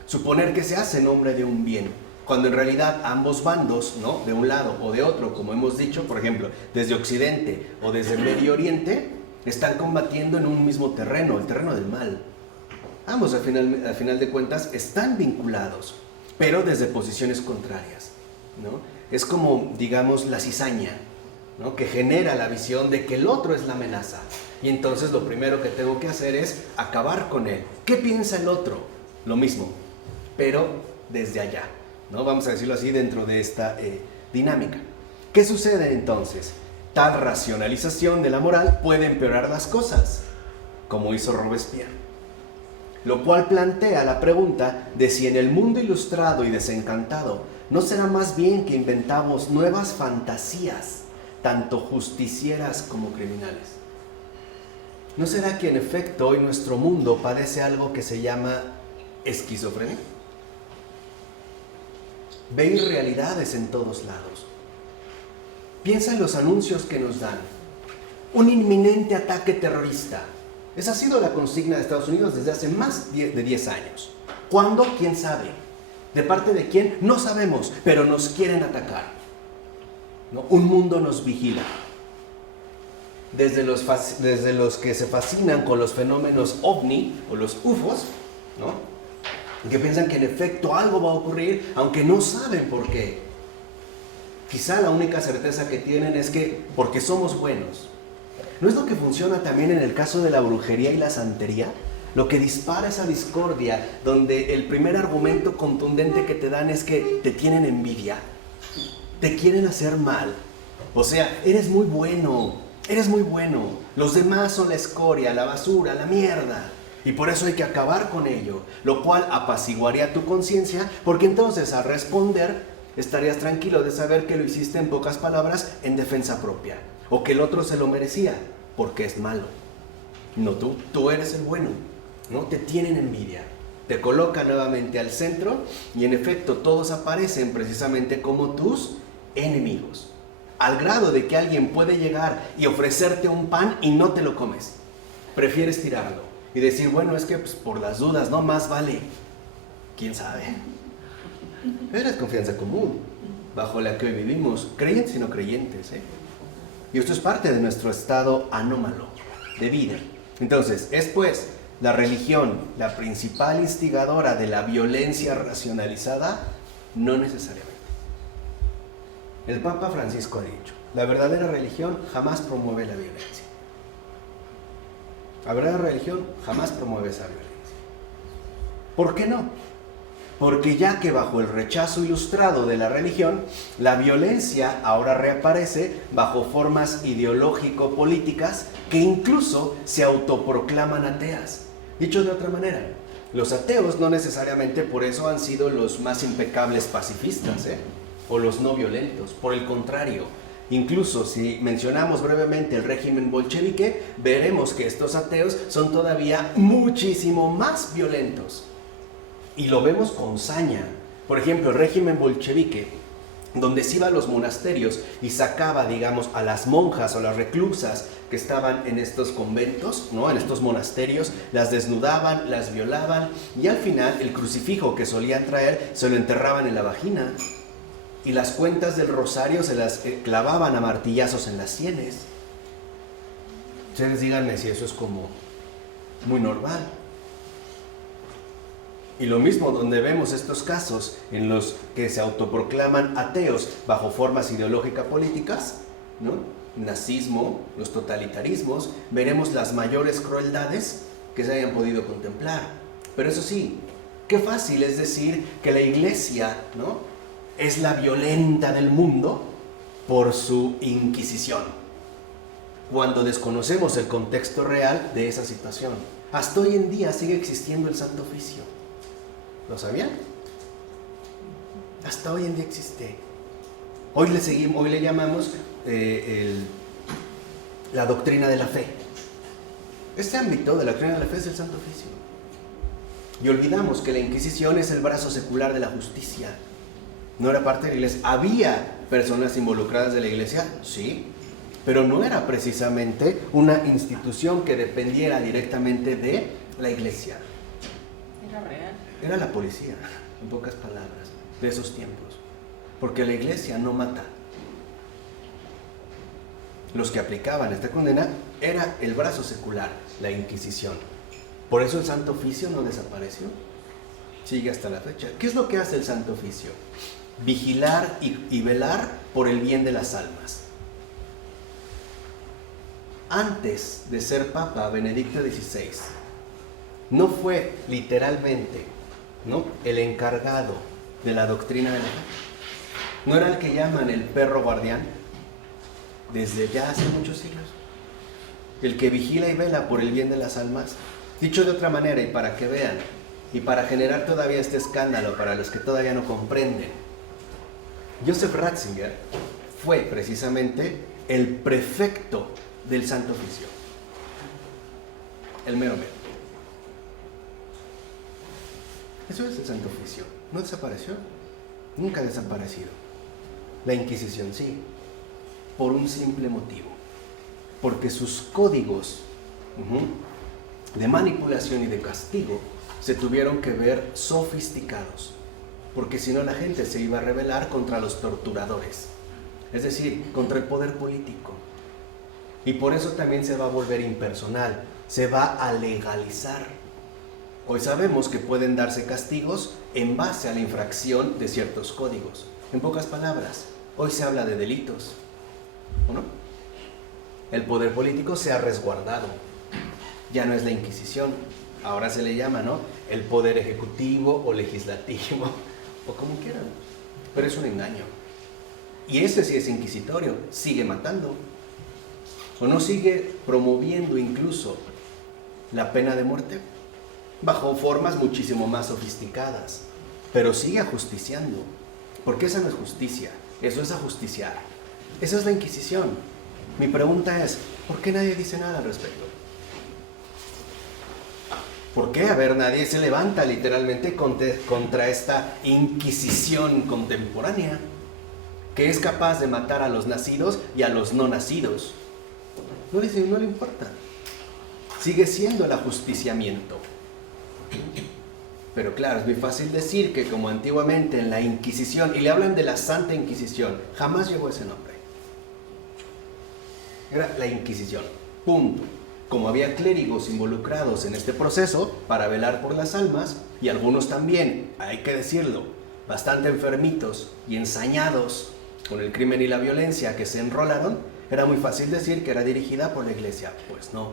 Suponer que se hace en nombre de un bien, cuando en realidad ambos bandos, ¿no?, de un lado o de otro, como hemos dicho, por ejemplo, desde Occidente o desde Medio Oriente, están combatiendo en un mismo terreno, el terreno del mal. Ambos, al final de cuentas, están vinculados, pero desde posiciones contrarias, ¿no? Es como, digamos, la cizaña, ¿no?, que genera la visión de que el otro es la amenaza. Y entonces lo primero que tengo que hacer es acabar con él. ¿Qué piensa el otro? Lo mismo, pero desde allá, ¿no? Vamos a decirlo así, dentro de esta dinámica. ¿Qué sucede entonces? Tal racionalización de la moral puede empeorar las cosas, como hizo Robespierre. Lo cual plantea la pregunta de si en el mundo ilustrado y desencantado no será más bien que inventamos nuevas fantasías, tanto justicieras como criminales. ¿No será que en efecto hoy nuestro mundo padece algo que se llama esquizofrenia? Ve irrealidades en todos lados. Piensa en los anuncios que nos dan. Un inminente ataque terrorista. Esa ha sido la consigna de Estados Unidos desde hace más de 10 años. ¿Cuándo? ¿Quién sabe? ¿De parte de quién? No sabemos, pero nos quieren atacar, ¿no? Un mundo nos vigila. Desde los que se fascinan con los fenómenos ovni o los UFOs, ¿no?, que piensan que en efecto algo va a ocurrir, aunque no saben por qué. Quizá la única certeza que tienen es que porque somos buenos. ¿No es lo que funciona también en el caso de la brujería y la santería? Lo que dispara esa discordia, donde el primer argumento contundente que te dan es que te tienen envidia, te quieren hacer mal. O sea, eres muy bueno, los demás son la escoria, la basura, la mierda. Y por eso hay que acabar con ello, lo cual apaciguaría tu conciencia, porque entonces al responder estarías tranquilo de saber que lo hiciste, en pocas palabras, en defensa propia, o que el otro se lo merecía, porque es malo. No tú eres el bueno, ¿no? Te tienen envidia, te colocan nuevamente al centro y en efecto todos aparecen precisamente como tus enemigos, al grado de que alguien puede llegar y ofrecerte un pan y no te lo comes, prefieres tirarlo. Y decir, bueno, es que pues, por las dudas, no más vale. ¿Quién sabe? Pero es confianza común, bajo la que hoy vivimos, creyentes y no creyentes, ¿eh? Y esto es parte de nuestro estado anómalo de vida. Entonces, ¿es pues la religión la principal instigadora de la violencia racionalizada? No necesariamente. El Papa Francisco ha dicho, la verdadera religión jamás promueve la violencia. La verdadera religión jamás promueve esa violencia. ¿Por qué no? Porque ya que bajo el rechazo ilustrado de la religión, la violencia ahora reaparece bajo formas ideológico-políticas que incluso se autoproclaman ateas. Dicho de otra manera, los ateos no necesariamente por eso han sido los más impecables pacifistas, o los no violentos. Por el contrario, incluso si mencionamos brevemente el régimen bolchevique, veremos que estos ateos son todavía muchísimo más violentos. Y lo vemos con saña, Por ejemplo, el régimen bolchevique, donde se iba a los monasterios y sacaba, digamos, a las monjas o las reclusas que estaban en estos conventos, ¿no? En estos monasterios, las desnudaban, las violaban y al final el crucifijo que solían traer se lo enterraban en la vagina y las cuentas del rosario se las clavaban a martillazos en las sienes. Ustedes díganme si eso es como muy normal. Y lo mismo donde vemos estos casos en los que se autoproclaman ateos bajo formas ideológicas políticas, ¿no? Nazismo, los totalitarismos, veremos las mayores crueldades que se hayan podido contemplar. Pero eso sí, qué fácil es decir que la iglesia, ¿no?, es la violenta del mundo por su Inquisición, cuando desconocemos el contexto real de esa situación. Hasta hoy en día sigue existiendo el Santo Oficio. ¿Lo sabían? Hasta hoy en día existe. Hoy le llamamos la doctrina de la fe. Este ámbito de la doctrina de la fe es el Santo Oficio. Y olvidamos que la Inquisición es el brazo secular de la justicia. No era parte de la iglesia. ¿Había personas involucradas de la iglesia? Sí. Pero no era precisamente una institución que dependiera directamente de la iglesia. Era real. Era la policía, en pocas palabras, de esos tiempos. Porque la iglesia no mata. Los que aplicaban esta condena era el brazo secular, la Inquisición. Por eso el Santo Oficio no desapareció. Sigue hasta la fecha. ¿Qué es lo que hace el Santo Oficio? Vigilar y velar por el bien de las almas. Antes de ser Papa Benedicto XVI, no fue literalmente, ¿no?, el encargado de la doctrina de la fe. ¿No era el que llaman el perro guardián? Desde ya hace muchos siglos. El que vigila y vela por el bien de las almas. Dicho de otra manera, y para que vean, y para generar todavía este escándalo para los que todavía no comprenden, Joseph Ratzinger fue precisamente el prefecto del Santo Oficio. El mero mero. Eso es el Santo Oficio. No desapareció. Nunca ha desaparecido. La Inquisición sí. Por un simple motivo. Porque sus códigos de manipulación y de castigo se tuvieron que ver sofisticados. Porque si no la gente se iba a rebelar contra los torturadores. Es decir, contra el poder político. Y por eso también se va a volver impersonal. Se va a legalizar. Hoy sabemos que pueden darse castigos en base a la infracción de ciertos códigos. En pocas palabras, hoy se habla de delitos, ¿o no? El poder político se ha resguardado. Ya no es la Inquisición. Ahora se le llama, ¿no?, el poder ejecutivo o legislativo, o como quieran. Pero es un engaño. Y ese sí es inquisitorio. Sigue matando. ¿O no sigue promoviendo incluso la pena de muerte? Bajo formas muchísimo más sofisticadas, pero sigue ajusticiando, porque esa no es justicia, eso es ajusticiar. Esa es la Inquisición. Mi pregunta es, ¿por qué nadie dice nada al respecto? ¿Por qué? A ver, nadie se levanta literalmente contra esta Inquisición contemporánea, que es capaz de matar a los nacidos y a los no nacidos. No le importa. Sigue siendo el ajusticiamiento. Pero claro, es muy fácil decir que como antiguamente en la Inquisición, y le hablan de la Santa Inquisición, jamás llegó ese nombre. Era la Inquisición, punto. Como había clérigos involucrados en este proceso para velar por las almas, y algunos también, hay que decirlo, bastante enfermitos y ensañados con el crimen y la violencia que se enrolaron, era muy fácil decir que era dirigida por la iglesia. Pues no.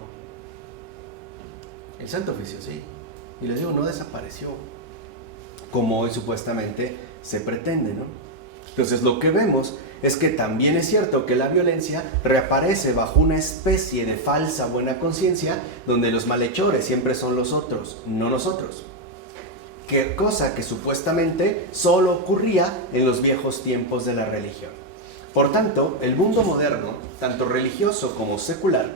El Santo Oficio sí. Y les digo, no desapareció, como hoy supuestamente se pretende, ¿no? Entonces lo que vemos es que también es cierto que la violencia reaparece bajo una especie de falsa buena conciencia, donde los malhechores siempre son los otros, no nosotros. Que cosa que supuestamente solo ocurría en los viejos tiempos de la religión. Por tanto, el mundo moderno, tanto religioso como secular,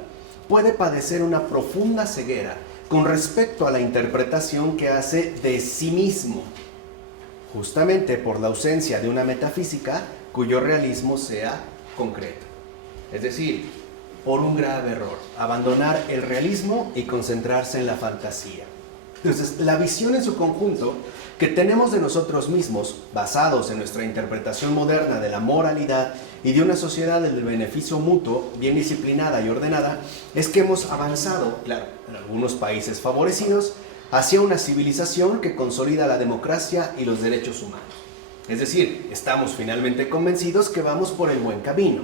puede padecer una profunda ceguera con respecto a la interpretación que hace de sí mismo, justamente por la ausencia de una metafísica cuyo realismo sea concreto. Es decir, por un grave error, abandonar el realismo y concentrarse en la fantasía. Entonces, la visión en su conjunto que tenemos de nosotros mismos, basados en nuestra interpretación moderna de la moralidad y de una sociedad del beneficio mutuo, bien disciplinada y ordenada, es que hemos avanzado, claro, en algunos países favorecidos, hacia una civilización que consolida la democracia y los derechos humanos. Es decir, estamos finalmente convencidos que vamos por el buen camino.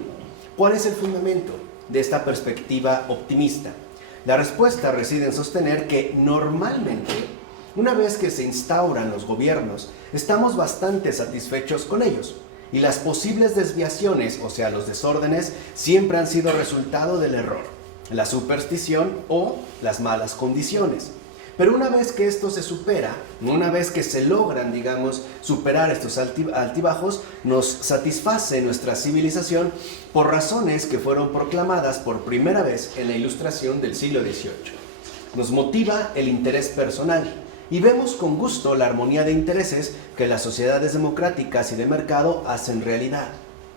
¿Cuál es el fundamento de esta perspectiva optimista? La respuesta reside en sostener que normalmente, una vez que se instauran los gobiernos, estamos bastante satisfechos con ellos, y las posibles desviaciones, o sea, los desórdenes, siempre han sido resultado del error, la superstición o las malas condiciones. Pero una vez que esto se supera, una vez que se logran, digamos, superar estos altibajos, nos satisface nuestra civilización por razones que fueron proclamadas por primera vez en la Ilustración del siglo XVIII. Nos motiva el interés personal y vemos con gusto la armonía de intereses que las sociedades democráticas y de mercado hacen realidad.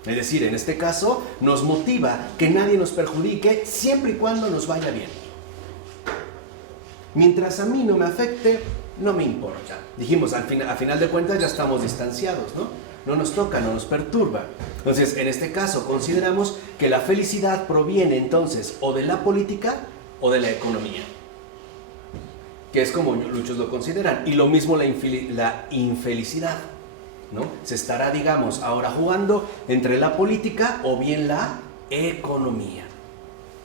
Es decir, en este caso, nos motiva que nadie nos perjudique siempre y cuando nos vaya bien. Mientras a mí no me afecte, no me importa. Dijimos, a final de cuentas ya estamos distanciados, ¿no? No nos toca, no nos perturba. Entonces, en este caso, consideramos que la felicidad proviene entonces o de la política o de la economía, que es como muchos lo consideran. Y lo mismo la infelicidad, ¿no? Se estará, digamos, ahora jugando entre la política o bien la economía.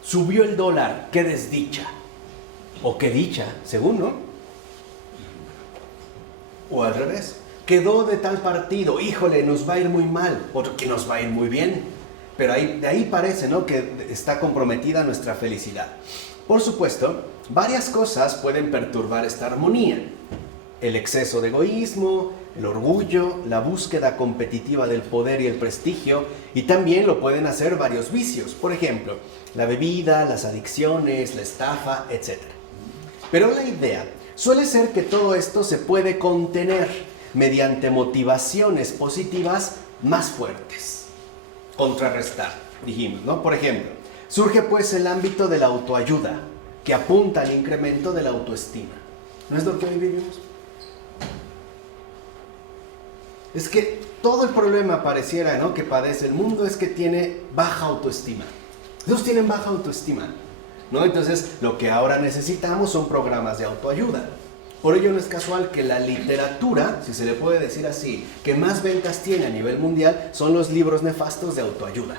Subió el dólar, qué desdicha. O qué dicha, según, ¿no? O al revés, quedó de tal partido, híjole, nos va a ir muy mal, otro que nos va a ir muy bien. Pero de ahí parece, ¿no?, que está comprometida nuestra felicidad. Por supuesto, varias cosas pueden perturbar esta armonía. El exceso de egoísmo, el orgullo, la búsqueda competitiva del poder y el prestigio, y también lo pueden hacer varios vicios. Por ejemplo, la bebida, las adicciones, la estafa, etc. Pero la idea suele ser que todo esto se puede contener mediante motivaciones positivas más fuertes. Contrarrestar, dijimos, ¿no? Por ejemplo, surge pues el ámbito de la autoayuda, que apunta al incremento de la autoestima. ¿No es lo que hoy vivimos? Es que todo el problema pareciera, ¿no?, que padece el mundo es que tiene baja autoestima. Todos tienen baja autoestima, ¿no? Entonces, lo que ahora necesitamos son programas de autoayuda. Por ello no es casual que la literatura, si se le puede decir así, que más ventas tiene a nivel mundial son los libros nefastos de autoayuda.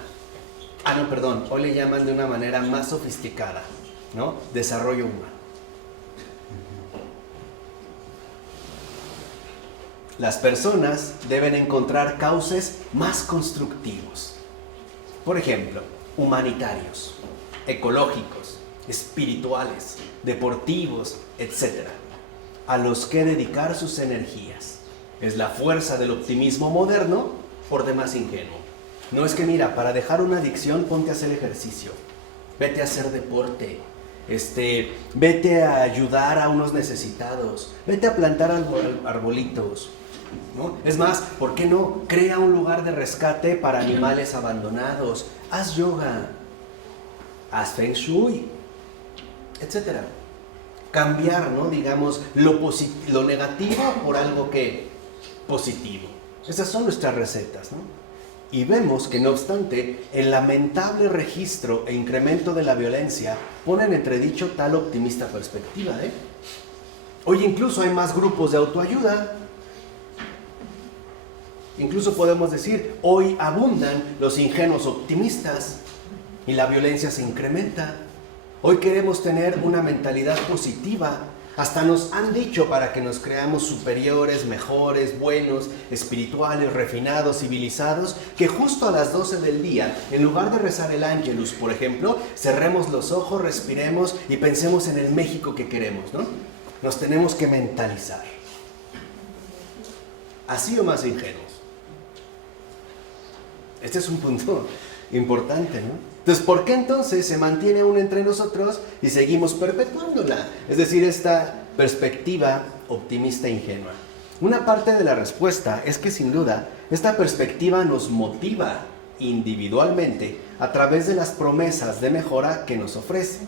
Hoy le llaman de una manera más sofisticada, ¿no? Desarrollo humano. Las personas deben encontrar cauces más constructivos. Por ejemplo, humanitarios, ecológicos, espirituales, deportivos, etc., a los que dedicar sus energías. Es la fuerza del optimismo moderno, por demás ingenuo. No es que, mira, para dejar una adicción ponte a hacer ejercicio, vete a hacer deporte, vete a ayudar a unos necesitados, vete a plantar arbolitos, ¿no? Es más, ¿por qué no? Crea un lugar de rescate para animales abandonados, haz yoga, haz feng shui, etc. Cambiar, ¿no?, digamos, lo negativo por algo que positivo. Esas son nuestras recetas, ¿no? Y vemos que, no obstante, el lamentable registro e incremento de la violencia pone en entredicho tal optimista perspectiva, ¿eh? Hoy incluso hay más grupos de autoayuda. Incluso podemos decir, hoy abundan los ingenuos optimistas y la violencia se incrementa. Hoy queremos tener una mentalidad positiva. Hasta nos han dicho para que nos creamos superiores, mejores, buenos, espirituales, refinados, civilizados, que justo a las 12 del día, en lugar de rezar el Ángelus, por ejemplo, cerremos los ojos, respiremos y pensemos en el México que queremos, ¿no? Nos tenemos que mentalizar. ¿Así o más ingenuos? Este es un punto importante, ¿no? Entonces, ¿por qué entonces se mantiene aún entre nosotros y seguimos perpetuándola? Es decir, esta perspectiva optimista e ingenua. Una parte de la respuesta es que sin duda esta perspectiva nos motiva individualmente a través de las promesas de mejora que nos ofrece.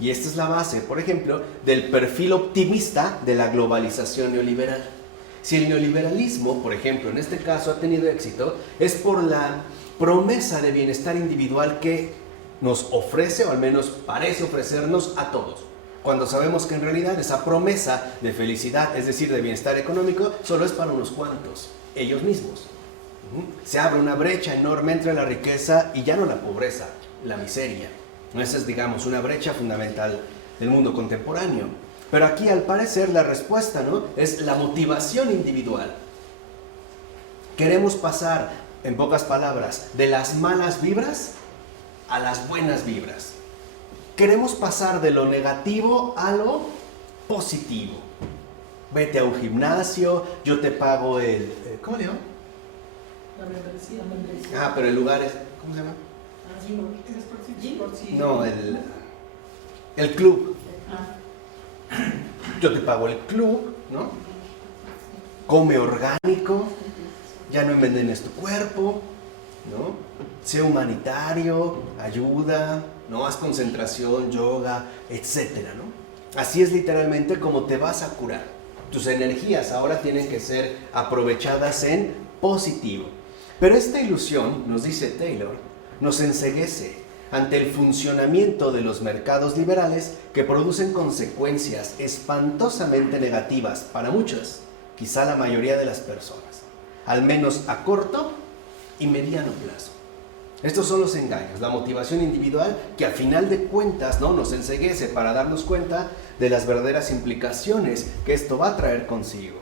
Y esta es la base, por ejemplo, del perfil optimista de la globalización neoliberal. Si el neoliberalismo, por ejemplo, en este caso ha tenido éxito, es por la promesa de bienestar individual que nos ofrece, o al menos parece ofrecernos a todos, cuando sabemos que en realidad esa promesa de felicidad, es decir, de bienestar económico, solo es para unos cuantos, ellos mismos. Se abre una brecha enorme entre la riqueza y ya no la pobreza, la miseria. Esa es, digamos, una brecha fundamental del mundo contemporáneo. Pero aquí, al parecer, la respuesta, ¿no?, es la motivación individual. Queremos pasar, en pocas palabras, de las malas vibras a las buenas vibras. Queremos pasar de lo negativo a lo positivo. Vete a un gimnasio, yo te pago el... ¿cómo le llamo? La membresía. Ah, pero el lugar es... ¿cómo se llama? No, el club. Yo te pago el club, ¿no? Come orgánico, ya no envenenes tu cuerpo, ¿no? Sé humanitario, ayuda, ¿no? Haz concentración, yoga, etcétera, ¿no? Así es literalmente como te vas a curar. Tus energías ahora tienen que ser aprovechadas en positivo. Pero esta ilusión, nos dice Taylor, nos enceguece ante el funcionamiento de los mercados liberales que producen consecuencias espantosamente negativas para muchas, quizá la mayoría de las personas, al menos a corto y mediano plazo. Estos son los engaños, la motivación individual que al final de cuentas, ¿no?, nos enceguece para darnos cuenta de las verdaderas implicaciones que esto va a traer consigo.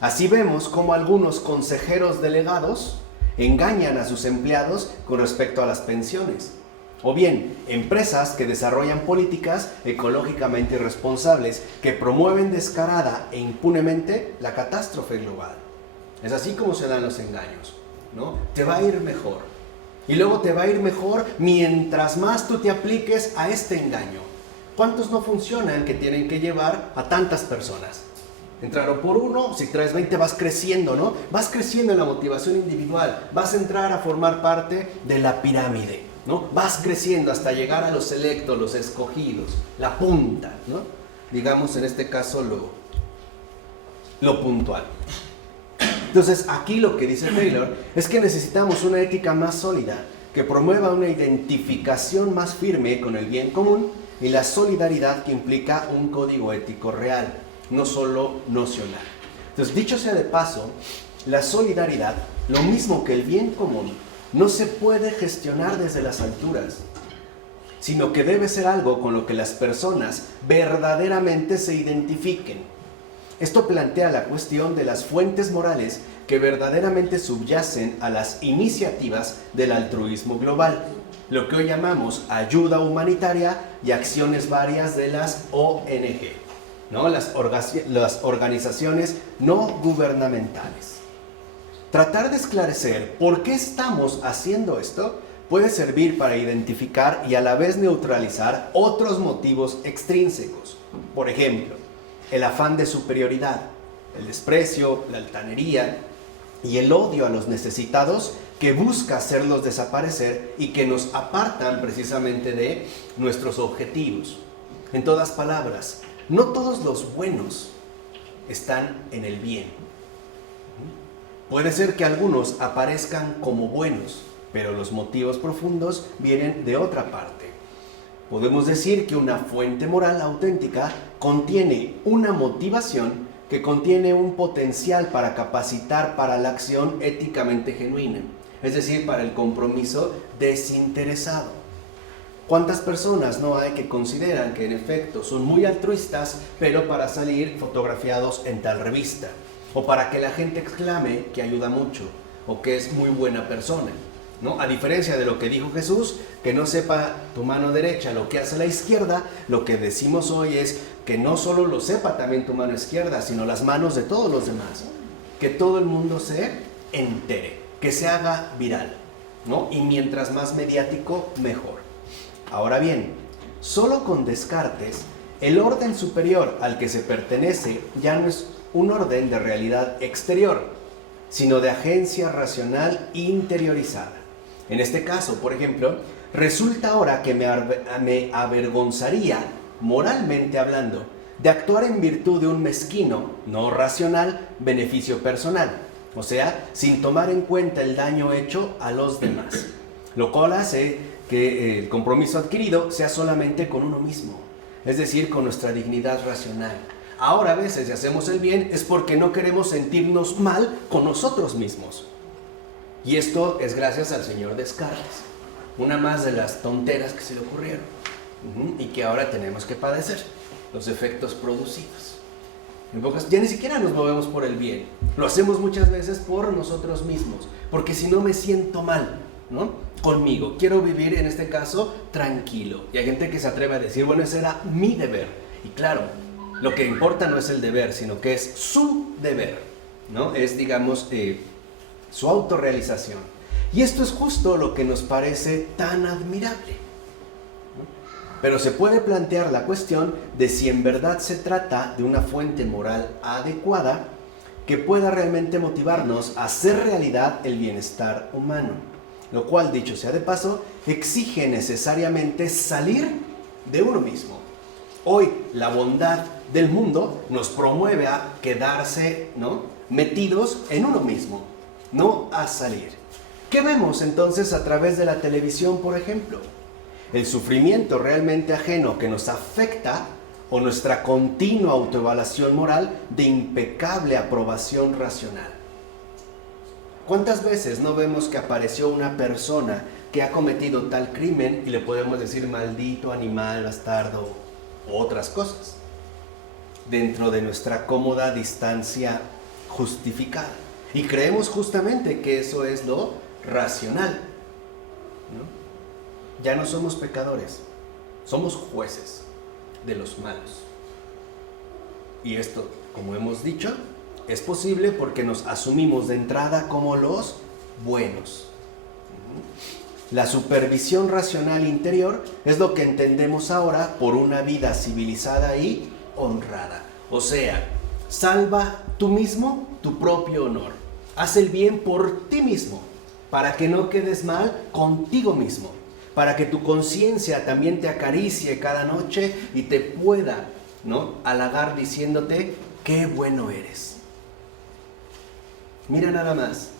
Así vemos cómo algunos consejeros delegados engañan a sus empleados con respecto a las pensiones. O bien, empresas que desarrollan políticas ecológicamente irresponsables que promueven descarada e impunemente la catástrofe global. Es así como se dan los engaños, ¿no? Te va a ir mejor. Y luego te va a ir mejor mientras más tú te apliques a este engaño. ¿Cuántos no funcionan que tienen que llevar a tantas personas? Entraron por uno, si traes 20 vas creciendo, ¿no? Vas creciendo en la motivación individual, vas a entrar a formar parte de la pirámide, ¿no? Vas creciendo hasta llegar a los selectos, los escogidos, la punta, ¿no? Digamos en este caso lo puntual. Entonces aquí lo que dice Taylor es que necesitamos una ética más sólida que promueva una identificación más firme con el bien común y la solidaridad que implica un código ético real, no solo nocional. Entonces, dicho sea de paso, la solidaridad, lo mismo que el bien común, no se puede gestionar desde las alturas, sino que debe ser algo con lo que las personas verdaderamente se identifiquen. Esto plantea la cuestión de las fuentes morales que verdaderamente subyacen a las iniciativas del altruismo global, lo que hoy llamamos ayuda humanitaria y acciones varias de las ONG, ¿no? Las organizaciones no gubernamentales. Tratar de esclarecer por qué estamos haciendo esto puede servir para identificar y a la vez neutralizar otros motivos extrínsecos. Por ejemplo, el afán de superioridad, el desprecio, la altanería y el odio a los necesitados que busca hacerlos desaparecer y que nos apartan precisamente de nuestros objetivos. En todas palabras, no todos los buenos están en el bien. Puede ser que algunos aparezcan como buenos, pero los motivos profundos vienen de otra parte. Podemos decir que una fuente moral auténtica contiene una motivación que contiene un potencial para capacitar para la acción éticamente genuina, es decir, para el compromiso desinteresado. ¿Cuántas personas no hay que consideran que en efecto son muy altruistas, pero para salir fotografiados en tal revista? O para que la gente exclame que ayuda mucho, o que es muy buena persona, ¿no? A diferencia de lo que dijo Jesús, que no sepa tu mano derecha lo que hace la izquierda, lo que decimos hoy es que no solo lo sepa también tu mano izquierda, sino las manos de todos los demás. Que todo el mundo se entere, que se haga viral, ¿no? Y mientras más mediático, mejor. Ahora bien, solo con Descartes, el orden superior al que se pertenece ya no es un orden de realidad exterior, sino de agencia racional interiorizada. En este caso, por ejemplo, resulta ahora que me avergonzaría, moralmente hablando, de actuar en virtud de un mezquino, no racional, beneficio personal, o sea, sin tomar en cuenta el daño hecho a los demás, lo cual hace que el compromiso adquirido sea solamente con uno mismo, es decir, con nuestra dignidad racional. Ahora a veces si hacemos el bien es porque no queremos sentirnos mal con nosotros mismos. Y esto es gracias al señor Descartes, una más de las tonteras que se le ocurrieron y que ahora tenemos que padecer, los efectos producidos. En pocas, ya ni siquiera nos movemos por el bien, lo hacemos muchas veces por nosotros mismos, porque si no me siento mal, ¿no? Conmigo, quiero vivir en este caso tranquilo. Y hay gente que se atreve a decir, bueno, ese era mi deber. Y claro, lo que importa no es el deber, sino que es su deber, ¿no? Es, digamos, su autorrealización. Y esto es justo lo que nos parece tan admirable, ¿no? Pero se puede plantear la cuestión de si en verdad se trata de una fuente moral adecuada que pueda realmente motivarnos a hacer realidad el bienestar humano, lo cual, dicho sea de paso, exige necesariamente salir de uno mismo. Hoy la bondad del mundo nos promueve a quedarse, ¿no?, metidos en uno mismo, no a salir. ¿Qué vemos entonces a través de la televisión, por ejemplo? El sufrimiento realmente ajeno que nos afecta o nuestra continua autoevaluación moral de impecable aprobación racional. ¿Cuántas veces no vemos que apareció una persona que ha cometido tal crimen y le podemos decir maldito animal, bastardo o otras cosas dentro de nuestra cómoda distancia justificada? Y creemos justamente que eso es lo racional, ¿no? Ya no somos pecadores, somos jueces de los malos. Y esto, como hemos dicho, es posible porque nos asumimos de entrada como los buenos. La supervisión racional interior es lo que entendemos ahora por una vida civilizada y honrada. O sea, salva tú mismo tu propio honor. Haz el bien por ti mismo, para que no quedes mal contigo mismo, para que tu conciencia también te acaricie cada noche y te pueda, ¿no?, halagar diciéndote qué bueno eres. Mira nada más,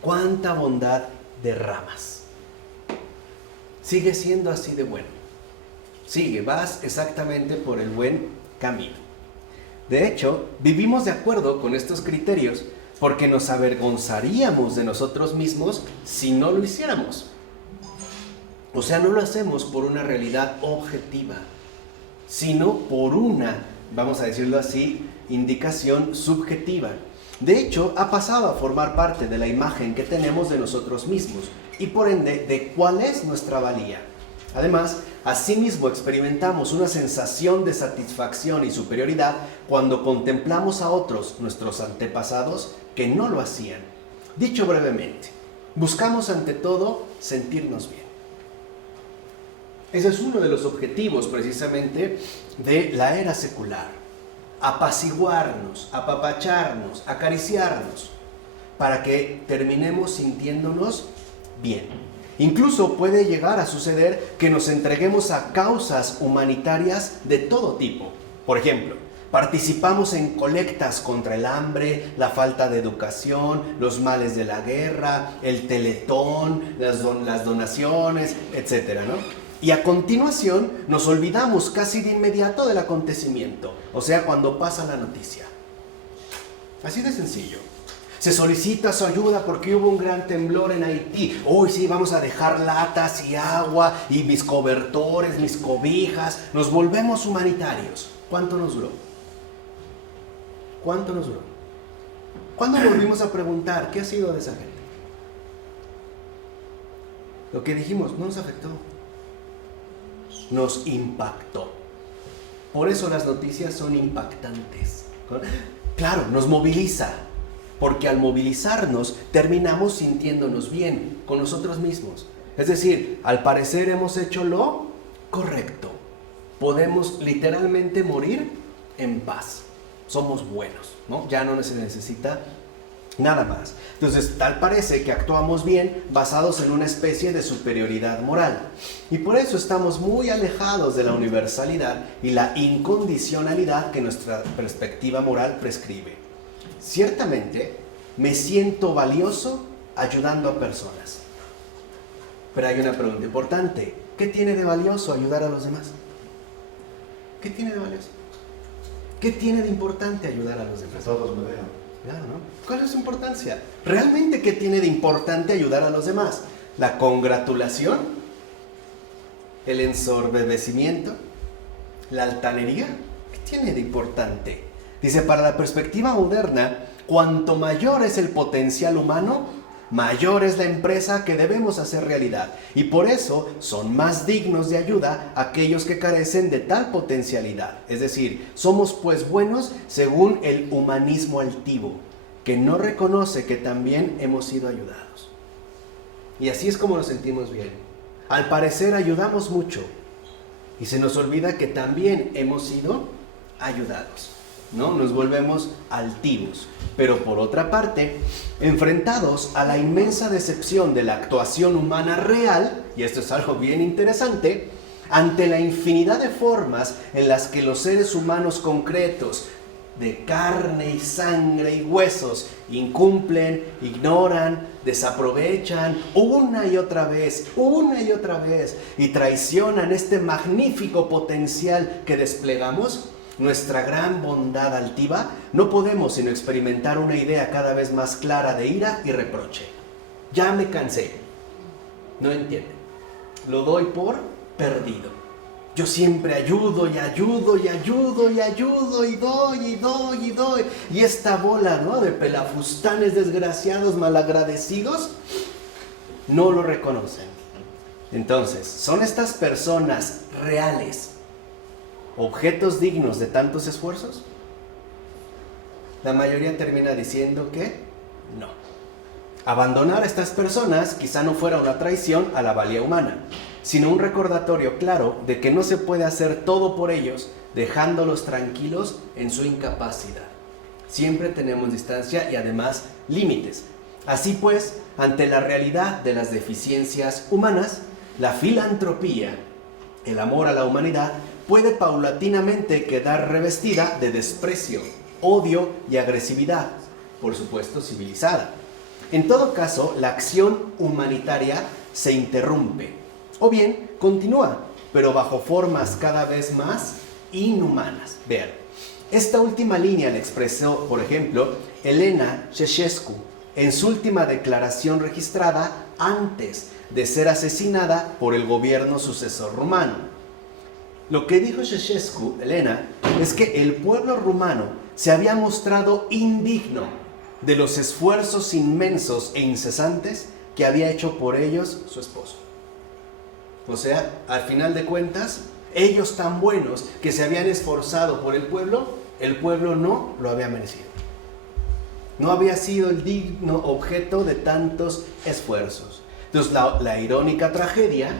cuánta bondad derramas. Sigue siendo así de bueno. Sigue, vas exactamente por el buen camino. De hecho, vivimos de acuerdo con estos criterios porque nos avergonzaríamos de nosotros mismos si no lo hiciéramos. O sea, no lo hacemos por una realidad objetiva, sino por una, vamos a decirlo así, indicación subjetiva. De hecho, ha pasado a formar parte de la imagen que tenemos de nosotros mismos y por ende de cuál es nuestra valía. Además, asimismo experimentamos una sensación de satisfacción y superioridad cuando contemplamos a otros, nuestros antepasados, que no lo hacían. Dicho brevemente, buscamos ante todo sentirnos bien. Ese es uno de los objetivos precisamente de la era secular. Apaciguarnos, apapacharnos, acariciarnos, para que terminemos sintiéndonos bien. Incluso puede llegar a suceder que nos entreguemos a causas humanitarias de todo tipo. Por ejemplo, participamos en colectas contra el hambre, la falta de educación, los males de la guerra, el teletón, las donaciones, etcétera, ¿no? Y a continuación nos olvidamos casi de inmediato del acontecimiento, o sea, cuando pasa la noticia. Así de sencillo. Se solicita su ayuda porque hubo un gran temblor en Haití. Hoy sí, vamos a dejar latas y agua y mis cobertores, mis cobijas. Nos volvemos humanitarios. ¿Cuánto nos duró? ¿Cuánto nos duró? ¿Cuándo volvimos a preguntar qué ha sido de esa gente? Lo que dijimos no nos afectó. Nos impactó. Por eso las noticias son impactantes. Claro, nos moviliza, porque al movilizarnos terminamos sintiéndonos bien con nosotros mismos. Es decir, al parecer hemos hecho lo correcto. Podemos literalmente morir en paz. somos buenos, ¿no? Ya no se necesita nada más. Entonces, tal parece que actuamos bien basados en una especie de superioridad moral. Y por eso estamos muy alejados de la universalidad y la incondicionalidad que nuestra perspectiva moral prescribe. Ciertamente, me siento valioso ayudando a personas. Pero hay una pregunta importante. ¿Qué tiene de valioso ayudar a los demás? ¿Qué tiene de valioso? ¿Qué tiene de importante ayudar a los demás? Que todos me vean. Claro, ¿no? ¿Cuál es su importancia? ¿Realmente qué tiene de importante ayudar a los demás? ¿La congratulación? ¿El ensorbebecimiento? ¿La altanería? ¿Qué tiene de importante? Dice, para la perspectiva moderna, cuanto mayor es el potencial humano, mayor es la empresa que debemos hacer realidad. Y por eso son más dignos de ayuda aquellos que carecen de tal potencialidad. Es decir, somos pues buenos según el humanismo altivo, que no reconoce que también hemos sido ayudados. Y así es como nos sentimos bien. Al parecer ayudamos mucho y se nos olvida que también hemos sido ayudados, ¿no? Nos volvemos altivos. Pero por otra parte, enfrentados a la inmensa decepción de la actuación humana real, y esto es algo bien interesante, ante la infinidad de formas en las que los seres humanos concretos, de carne y sangre y huesos, incumplen, ignoran, desaprovechan una y otra vez, y traicionan este magnífico potencial que desplegamos, nuestra gran bondad altiva, no podemos sino experimentar una idea cada vez más clara de ira y reproche. Ya me cansé. No entienden. Lo doy por perdido. Yo siempre ayudo y ayudo y ayudo y ayudo y doy y doy y doy. Y esta bola, ¿no?, de pelafustanes desgraciados, malagradecidos, no lo reconocen. Entonces, ¿son estas personas reales objetos dignos de tantos esfuerzos? La mayoría termina diciendo que no. Abandonar a estas personas quizá no fuera una traición a la valía humana, sino un recordatorio claro de que no se puede hacer todo por ellos dejándolos tranquilos en su incapacidad. Siempre tenemos distancia y además límites. Así pues, ante la realidad de las deficiencias humanas, la filantropía, el amor a la humanidad, puede paulatinamente quedar revestida de desprecio, odio y agresividad, por supuesto civilizada. En todo caso, la acción humanitaria se interrumpe, o bien continúa, pero bajo formas cada vez más inhumanas. Vean, esta última línea la expresó, por ejemplo, Elena Ceausescu en su última declaración registrada antes de ser asesinada por el gobierno sucesor rumano. Lo que dijo Ceausescu, Elena, es que el pueblo rumano se había mostrado indigno de los esfuerzos inmensos e incesantes que había hecho por ellos su esposo. O sea, al final de cuentas, ellos tan buenos que se habían esforzado por el pueblo no lo había merecido. No había sido el digno objeto de tantos esfuerzos. Entonces, la irónica tragedia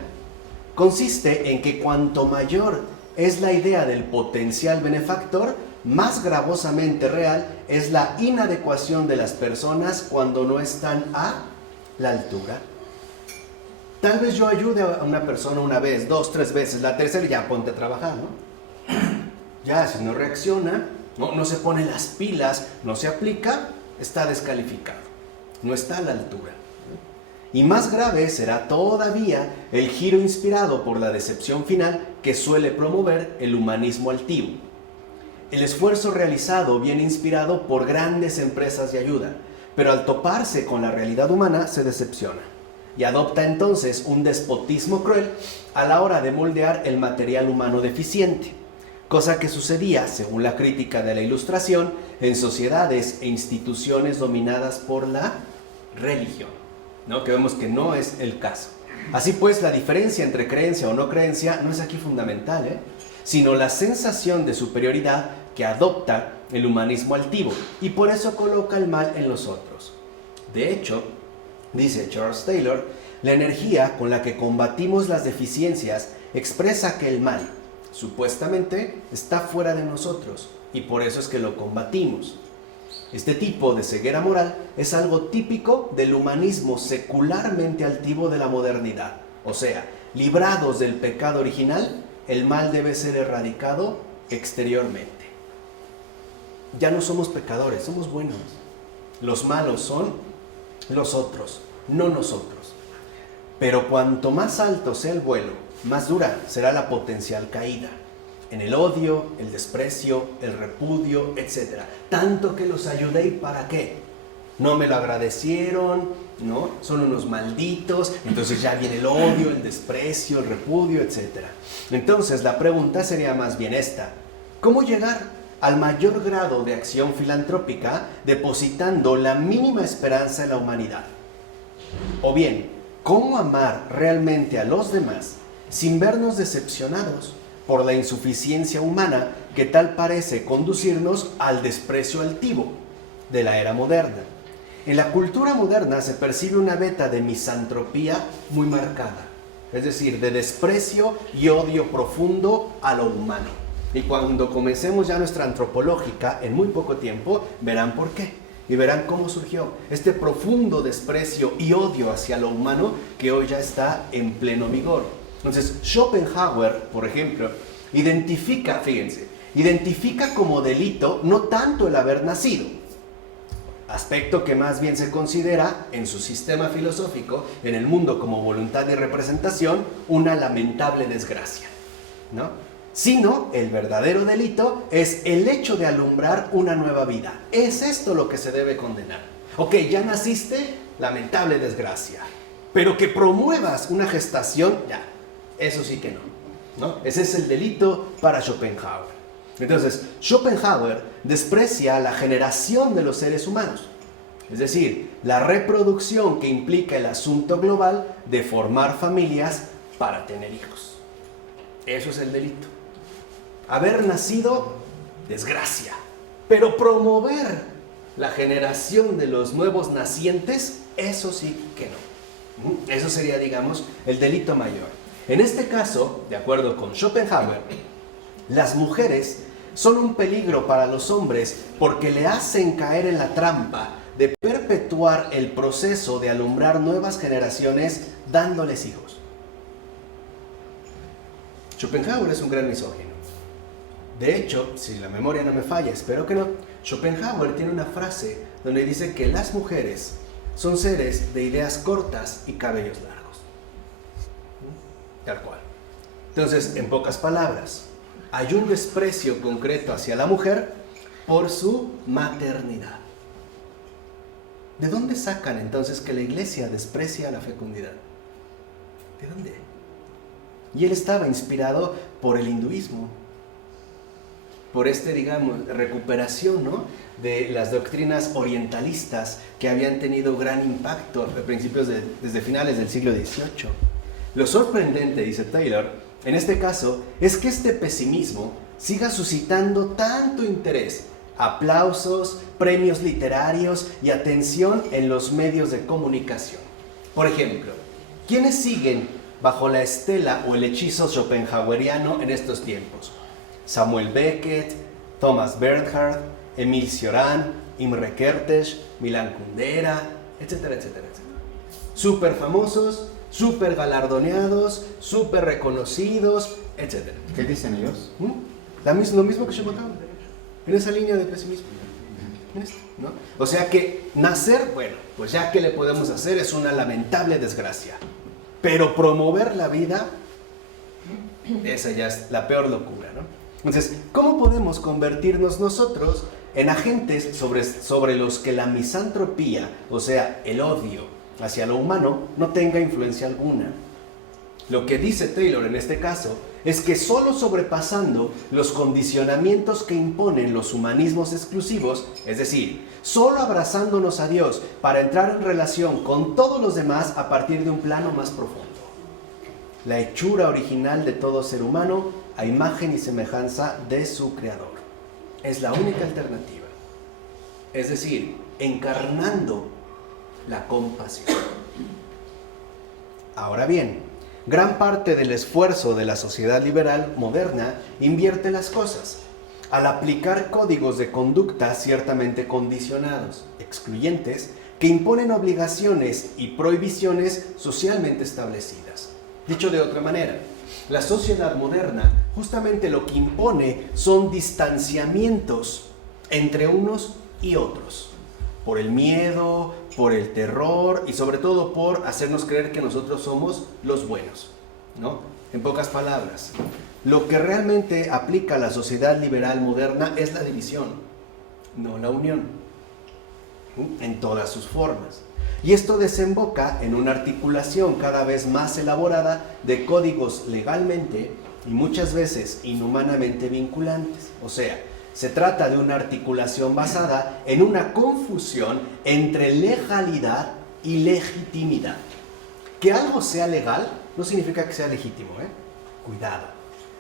consiste en que cuanto mayor es la idea del potencial benefactor, más gravosamente real es la inadecuación de las personas cuando no están a la altura. Tal vez yo ayude a una persona una vez, 2, 3 veces, la tercera ya ponte a trabajar, ¿no? Ya, si no reacciona, no se pone las pilas, no se aplica, está descalificado, no está a la altura. Y más grave será todavía el giro inspirado por la decepción final que suele promover el humanismo altivo. El esfuerzo realizado viene inspirado por grandes empresas de ayuda, pero al toparse con la realidad humana se decepciona y adopta entonces un despotismo cruel a la hora de moldear el material humano deficiente, cosa que sucedía, según la crítica de la Ilustración, en sociedades e instituciones dominadas por la religión, ¿no? Que vemos que no es el caso. Así pues, la diferencia entre creencia o no creencia no es aquí fundamental, sino la sensación de superioridad que adopta el humanismo altivo y por eso coloca el mal en los otros. De hecho, dice Charles Taylor, la energía con la que combatimos las deficiencias expresa que el mal, supuestamente, está fuera de nosotros, y por eso es que lo combatimos. Este tipo de ceguera moral es algo típico del humanismo secularmente altivo de la modernidad. O sea, librados del pecado original, el mal debe ser erradicado exteriormente. Ya no somos pecadores, somos buenos. Los malos son los otros, no nosotros. Pero cuanto más alto sea el vuelo, más dura será la potencial caída. En el odio, el desprecio, el repudio, etc. Tanto que los ayudé, ¿y para qué? No me lo agradecieron, ¿no? Son unos malditos, entonces ya viene el odio, el desprecio, el repudio, etc. Entonces la pregunta sería más bien esta: ¿cómo llegar al mayor grado de acción filantrópica depositando la mínima esperanza en la humanidad? O bien, ¿cómo amar realmente a los demás sin vernos decepcionados por la insuficiencia humana que tal parece conducirnos al desprecio altivo de la era moderna? En la cultura moderna se percibe una veta de misantropía muy marcada, es decir, de desprecio y odio profundo a lo humano. Y cuando comencemos ya nuestra antropológica, en muy poco tiempo, verán por qué. Y verán cómo surgió este profundo desprecio y odio hacia lo humano que hoy ya está en pleno vigor. Entonces, Schopenhauer, por ejemplo, identifica como delito no tanto el haber nacido, aspecto que más bien se considera en su sistema filosófico, en el mundo como voluntad y representación, una lamentable desgracia, ¿no? Sino el verdadero delito es el hecho de alumbrar una nueva vida. Es esto lo que se debe condenar. Ok, ya naciste, lamentable desgracia, pero que promuevas una gestación, ya, eso sí que no. Ese es el delito para Schopenhauer. Entonces, Schopenhauer desprecia la generación de los seres humanos, es decir, la reproducción que implica el asunto global de formar familias para tener hijos. Eso es el delito. Haber nacido, desgracia, pero promover la generación de los nuevos nacientes, eso sí que no. Eso sería, digamos, el delito mayor. En este caso, de acuerdo con Schopenhauer, las mujeres son un peligro para los hombres porque le hacen caer en la trampa de perpetuar el proceso de alumbrar nuevas generaciones dándoles hijos. Schopenhauer es un gran misógino. De hecho, si la memoria no me falla, espero que no, Schopenhauer tiene una frase donde dice que las mujeres son seres de ideas cortas y cabellos largos. Tal cual. Entonces, en pocas palabras, hay un desprecio concreto hacia la mujer por su maternidad. ¿De dónde sacan entonces que la iglesia desprecia la fecundidad? ¿De dónde? Y él estaba inspirado por el hinduismo, por digamos, recuperación, ¿no?, de las doctrinas orientalistas que habían tenido gran impacto a principios desde finales del siglo XVIII. Lo sorprendente, dice Taylor, en este caso, es que este pesimismo siga suscitando tanto interés, aplausos, premios literarios y atención en los medios de comunicación. Por ejemplo, ¿quiénes siguen bajo la estela o el hechizo schopenhaueriano en estos tiempos? Samuel Beckett, Thomas Bernhard, Emil Cioran, Imre Kertész, Milan Kundera, etcétera, etcétera, etcétera. Súper famosos, súper galardoneados, súper reconocidos, etcétera. ¿Qué dicen ellos? Lo mismo que Schopenhauer, en esa línea de pesimismo. ¿No? O sea que nacer, bueno, pues ya que le podemos hacer, es una lamentable desgracia. Pero promover la vida, esa ya es la peor locura, ¿no? Entonces, ¿cómo podemos convertirnos nosotros en agentes sobre los que la misantropía, o sea, el odio hacia lo humano, no tenga influencia alguna? Lo que dice Taylor en este caso es que solo sobrepasando los condicionamientos que imponen los humanismos exclusivos, es decir, solo abrazándonos a Dios para entrar en relación con todos los demás a partir de un plano más profundo. La hechura original de todo ser humano a imagen y semejanza de su Creador. Es la única alternativa. Es decir, encarnando la compasión. Ahora bien, gran parte del esfuerzo de la sociedad liberal moderna invierte las cosas. al aplicar códigos de conducta ciertamente condicionados, excluyentes, que imponen obligaciones y prohibiciones socialmente establecidas. Dicho de otra manera, la sociedad moderna justamente lo que impone son distanciamientos entre unos y otros, por el miedo, por el terror y sobre todo por hacernos creer que nosotros somos los buenos, ¿no? En pocas palabras, lo que realmente aplica la sociedad liberal moderna es la división, no la unión, en todas sus formas. Y esto desemboca en una articulación cada vez más elaborada de códigos legalmente y muchas veces inhumanamente vinculantes. O sea, se trata de una articulación basada en una confusión entre legalidad y legitimidad. Que algo sea legal no significa que sea legítimo, Cuidado.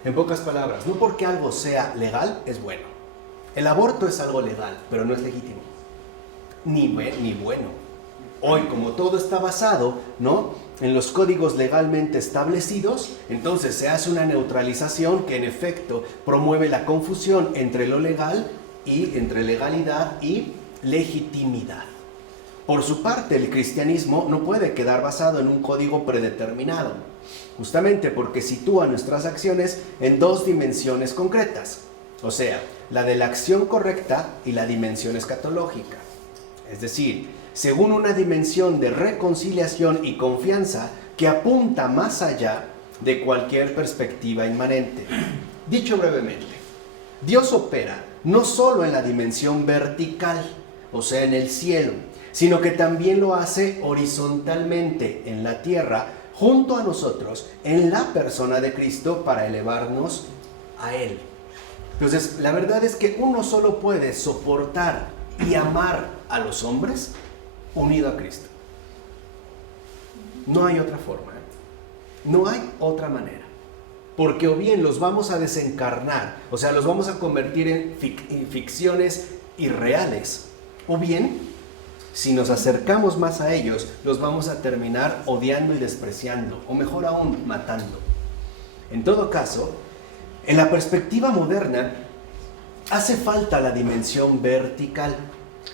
En pocas palabras, no porque algo sea legal es bueno. El aborto es algo legal, pero no es legítimo. Ni bueno. Hoy, como todo está basado, ¿no?, en los códigos legalmente establecidos, entonces se hace una neutralización que en efecto promueve la confusión entre lo legal y entre legalidad y legitimidad. Por su parte, el cristianismo no puede quedar basado en un código predeterminado, justamente porque sitúa nuestras acciones en dos dimensiones concretas, o sea, la de la acción correcta y la dimensión escatológica. Es decir, según una dimensión de reconciliación y confianza que apunta más allá de cualquier perspectiva inmanente. Dicho brevemente, Dios opera no solo en la dimensión vertical, o sea, en el cielo, sino que también lo hace horizontalmente en la tierra, junto a nosotros, en la persona de Cristo, para elevarnos a Él. Entonces, la verdad es que uno solo puede soportar y amar a los hombres unido a Cristo. No hay otra forma, no hay otra manera, porque o bien los vamos a desencarnar, o sea, los vamos a convertir en ficciones irreales, o bien, si nos acercamos más a ellos, los vamos a terminar odiando y despreciando, o mejor aún, matando. En todo caso, en la perspectiva moderna, hace falta la dimensión vertical,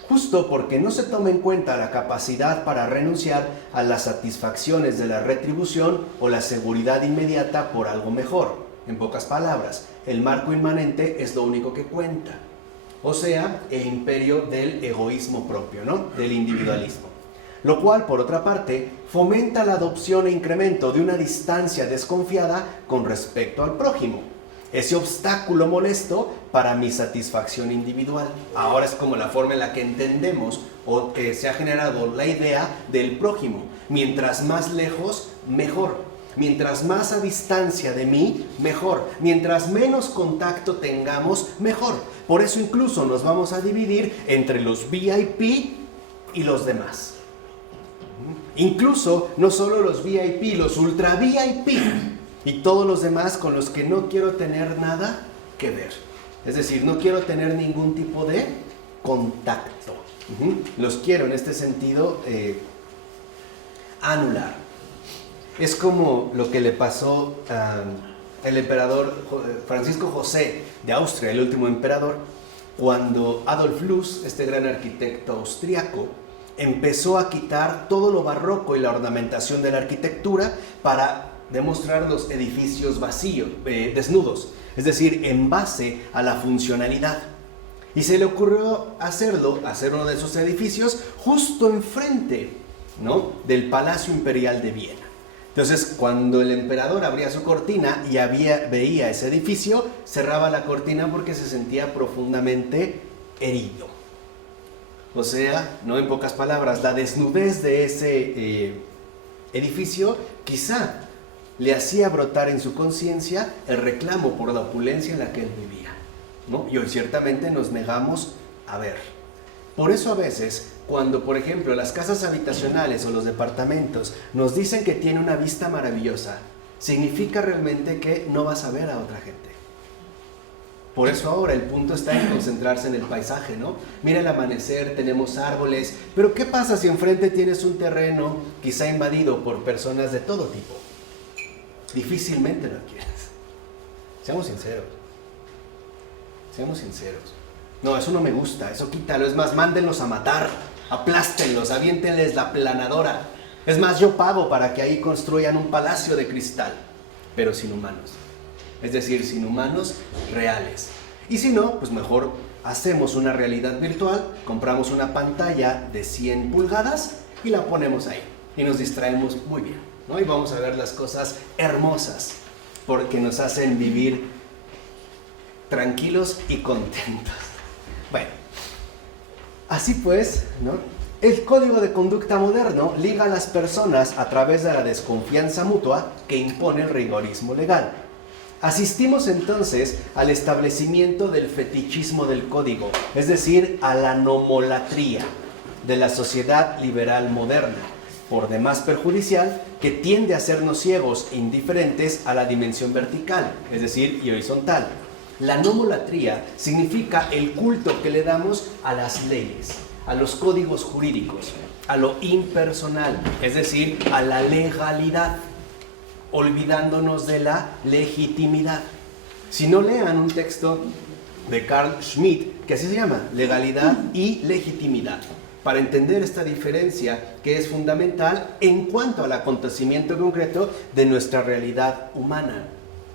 justo porque no se toma en cuenta la capacidad para renunciar a las satisfacciones de la retribución o la seguridad inmediata por algo mejor. En pocas palabras, el marco inmanente es lo único que cuenta. O sea, el imperio del egoísmo propio, ¿no?, del individualismo. Lo cual, por otra parte, fomenta la adopción e incremento de una distancia desconfiada con respecto al prójimo. Ese obstáculo molesto para mi satisfacción individual. Ahora es como la forma en la que entendemos o se ha generado la idea del prójimo. Mientras más lejos, mejor. Mientras más a distancia de mí, mejor. Mientras menos contacto tengamos, mejor. Por eso incluso nos vamos a dividir entre los VIP y los demás. Incluso no solo los VIP, los ultra VIP. Y todos los demás con los que no quiero tener nada que ver. Es decir, no quiero tener ningún tipo de contacto. Los quiero en este sentido anular. Es como lo que le pasó al emperador Francisco José de Austria, el último emperador, cuando Adolf Loos, este gran arquitecto austriaco, empezó a quitar todo lo barroco y la ornamentación de la arquitectura para demostrar los edificios vacíos, desnudos, es decir, en base a la funcionalidad. Y se le ocurrió hacer uno de esos edificios justo enfrente, ¿no?, del Palacio Imperial de Viena. Entonces, cuando el emperador abría su cortina y veía ese edificio, cerraba la cortina porque se sentía profundamente herido. O sea, no, en pocas palabras, la desnudez de ese edificio quizá le hacía brotar en su conciencia el reclamo por la opulencia en la que él vivía, ¿no? Y hoy ciertamente nos negamos a ver. Por eso a veces, cuando por ejemplo las casas habitacionales o los departamentos nos dicen que tiene una vista maravillosa, significa realmente que no vas a ver a otra gente. Por eso ahora el punto está en concentrarse en el paisaje, ¿no? Mira el amanecer, tenemos árboles, pero ¿qué pasa si enfrente tienes un terreno quizá invadido por personas de todo tipo? Difícilmente lo quieres. Seamos sinceros. Seamos sinceros. No, eso no me gusta, eso quítalo. Es más, mándenlos a matar, aplástenlos, aviéntenles la planadora. Es más, yo pago para que ahí construyan un palacio de cristal, pero sin humanos. Es decir, sin humanos reales. Y si no, pues mejor hacemos una realidad virtual, compramos una pantalla de 100 pulgadas y la ponemos ahí. Y nos distraemos muy bien, ¿no? Y vamos a ver las cosas hermosas, porque nos hacen vivir tranquilos y contentos. Bueno, así pues, ¿no? El código de conducta moderno liga a las personas a través de la desconfianza mutua que impone el rigorismo legal. Asistimos entonces al establecimiento del fetichismo del código, es decir, a la nomolatría de la sociedad liberal moderna, por demás perjudicial, que tiende a hacernos ciegos e indiferentes a la dimensión vertical, es decir, y horizontal. La nomolatría significa el culto que le damos a las leyes, a los códigos jurídicos, a lo impersonal, es decir, a la legalidad, olvidándonos de la legitimidad. Si no, lean un texto de Carl Schmitt, que así se llama, Legalidad y Legitimidad, para entender esta diferencia que es fundamental en cuanto al acontecimiento concreto de nuestra realidad humana.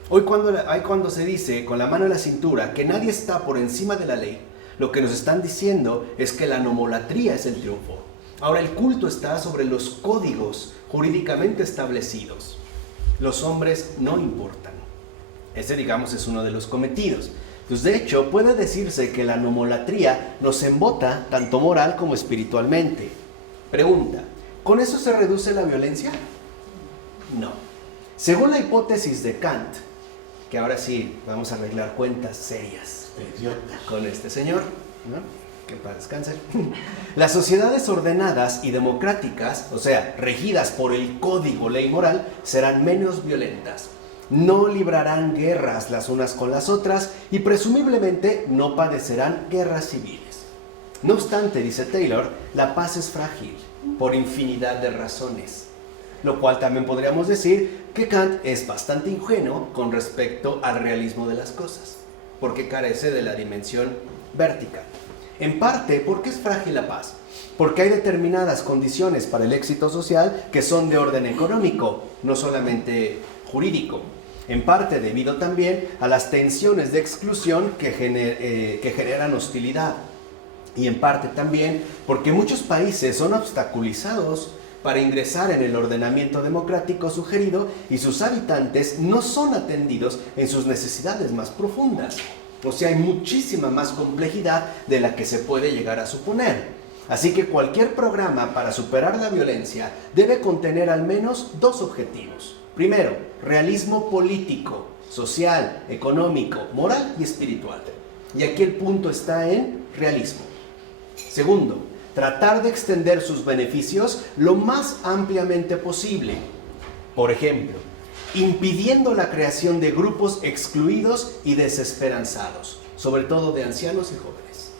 Hoy cuando se dice con la mano en la cintura que nadie está por encima de la ley, lo que nos están diciendo es que la nomolatría es el triunfo. Ahora el culto está sobre los códigos jurídicamente establecidos. Los hombres no importan. Ese, digamos, es uno de los cometidos. Entonces, de hecho, puede decirse que la nomolatría nos embota tanto moral como espiritualmente. Pregunta, ¿con eso se reduce la violencia? No. Según la hipótesis de Kant, que ahora sí vamos a arreglar cuentas serias con este señor, ¿no? Que para descansar. Las sociedades ordenadas y democráticas, o sea, regidas por el código ley moral, serán menos violentas. No librarán guerras las unas con las otras y presumiblemente no padecerán guerras civiles. No obstante, dice Taylor, la paz es frágil por infinidad de razones. Lo cual también podríamos decir que Kant es bastante ingenuo con respecto al realismo de las cosas, porque carece de la dimensión vertical. En parte, ¿por qué es frágil la paz? Porque hay determinadas condiciones para el éxito social que son de orden económico, no solamente jurídico. En parte debido también a las tensiones de exclusión que generan hostilidad. Y en parte también porque muchos países son obstaculizados para ingresar en el ordenamiento democrático sugerido y sus habitantes no son atendidos en sus necesidades más profundas. O sea, hay muchísima más complejidad de la que se puede llegar a suponer. Así que cualquier programa para superar la violencia debe contener al menos dos objetivos. Primero, realismo político, social, económico, moral y espiritual. Y aquí el punto está en realismo. Segundo, tratar de extender sus beneficios lo más ampliamente posible. Por ejemplo, impidiendo la creación de grupos excluidos y desesperanzados, sobre todo de ancianos y jóvenes,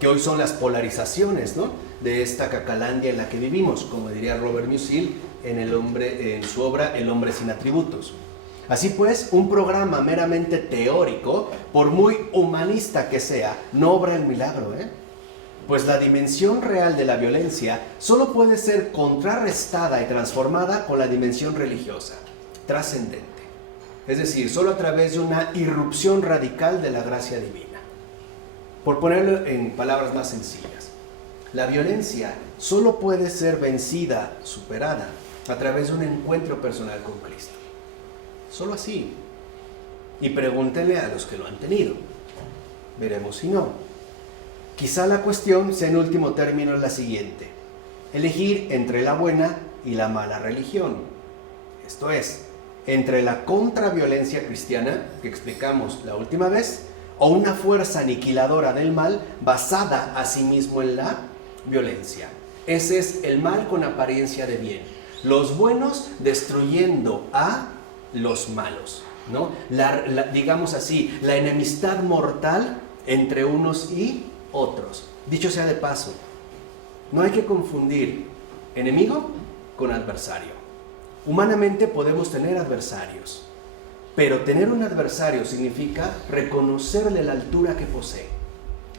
que hoy son las polarizaciones, ¿no?, de esta cacalandia en la que vivimos, como diría Robert Musil en su obra El hombre sin atributos. Así pues, un programa meramente teórico, por muy humanista que sea, no obra el milagro, pues la dimensión real de la violencia solo puede ser contrarrestada y transformada con la dimensión religiosa, trascendente. Es decir, solo a través de una irrupción radical de la gracia divina. Por ponerlo en palabras más sencillas, la violencia solo puede ser vencida, superada, a través de un encuentro personal con Cristo. Solo así. Y pregúntenle a los que lo han tenido. Veremos si no. Quizá la cuestión sea en último término la siguiente: elegir entre la buena y la mala religión. Esto es, entre la contraviolencia cristiana, que explicamos la última vez, o una fuerza aniquiladora del mal basada asimismo en la violencia. Ese es el mal con apariencia de bien. Los buenos destruyendo a los malos, ¿no? Digamos así, la enemistad mortal entre unos y otros. Dicho sea de paso, no hay que confundir enemigo con adversario. Humanamente podemos tener adversarios, Pero tener un adversario significa reconocerle la altura que posee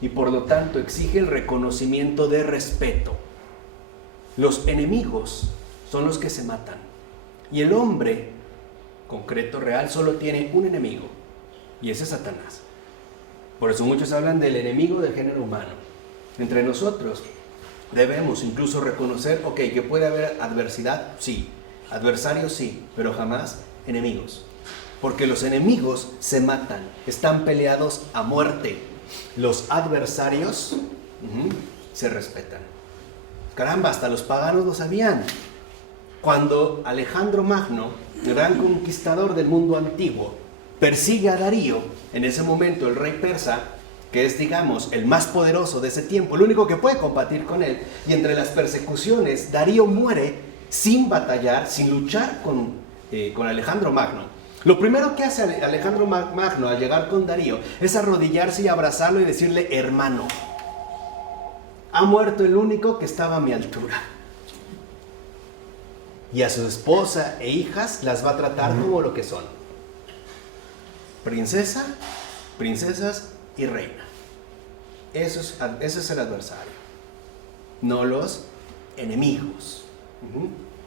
y por lo tanto exige el reconocimiento de respeto. Los enemigos son los que se matan y el hombre concreto, real, solo tiene un enemigo y ese es Satanás. Por eso muchos hablan del enemigo del género humano. Entre nosotros debemos incluso reconocer, ok, que puede haber adversidad, sí, adversarios sí, pero jamás enemigos. Porque los enemigos se matan, están peleados a muerte. Los adversarios se respetan. Caramba, hasta los paganos lo sabían. Cuando Alejandro Magno, gran conquistador del mundo antiguo, persigue a Darío, en ese momento el rey persa, que es, digamos, el más poderoso de ese tiempo, el único que puede combatir con él, y entre las persecuciones, Darío muere sin batallar, sin luchar con Alejandro Magno. Lo primero que hace Alejandro Magno al llegar con Darío es arrodillarse y abrazarlo y decirle, hermano, ha muerto el único que estaba a mi altura. Y a su esposa e hijas las va a tratar como lo que son. Princesa, princesas y reina. Ese es el adversario, no los enemigos.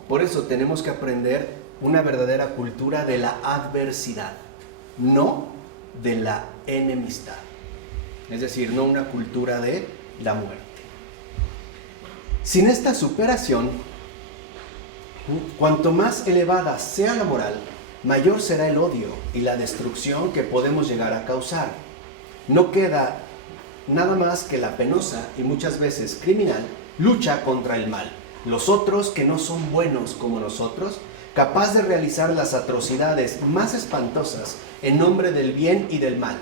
Por eso tenemos que aprender una verdadera cultura de la adversidad, no de la enemistad. Es decir, no una cultura de la muerte. Sin esta superación, cuanto más elevada sea la moral, mayor será el odio y la destrucción que podemos llegar a causar. No queda nada más que la penosa y muchas veces criminal lucha contra el mal. Los otros que no son buenos como nosotros, capaz de realizar las atrocidades más espantosas en nombre del bien y del mal.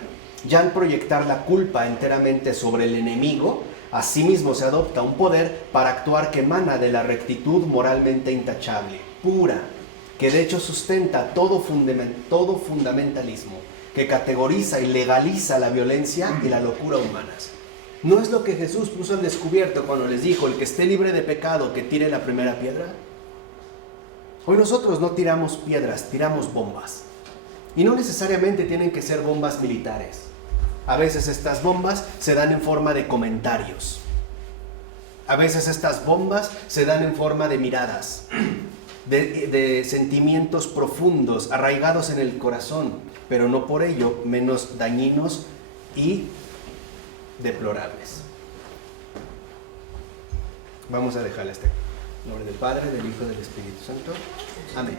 Ya al proyectar la culpa enteramente sobre el enemigo, asimismo se adopta un poder para actuar que emana de la rectitud moralmente intachable, pura, que de hecho sustenta todo fundamentalismo, que categoriza y legaliza la violencia y la locura humanas. ¿No es lo que Jesús puso al descubierto cuando les dijo, el que esté libre de pecado, que tire la primera piedra? Hoy nosotros no tiramos piedras, tiramos bombas. Y no necesariamente tienen que ser bombas militares. A veces estas bombas se dan en forma de comentarios. A veces estas bombas se dan en forma de miradas, de sentimientos profundos, arraigados en el corazón, pero no por ello menos dañinos y deplorables. Vamos a dejarle este. En nombre del Padre, del Hijo y del Espíritu Santo. Amén.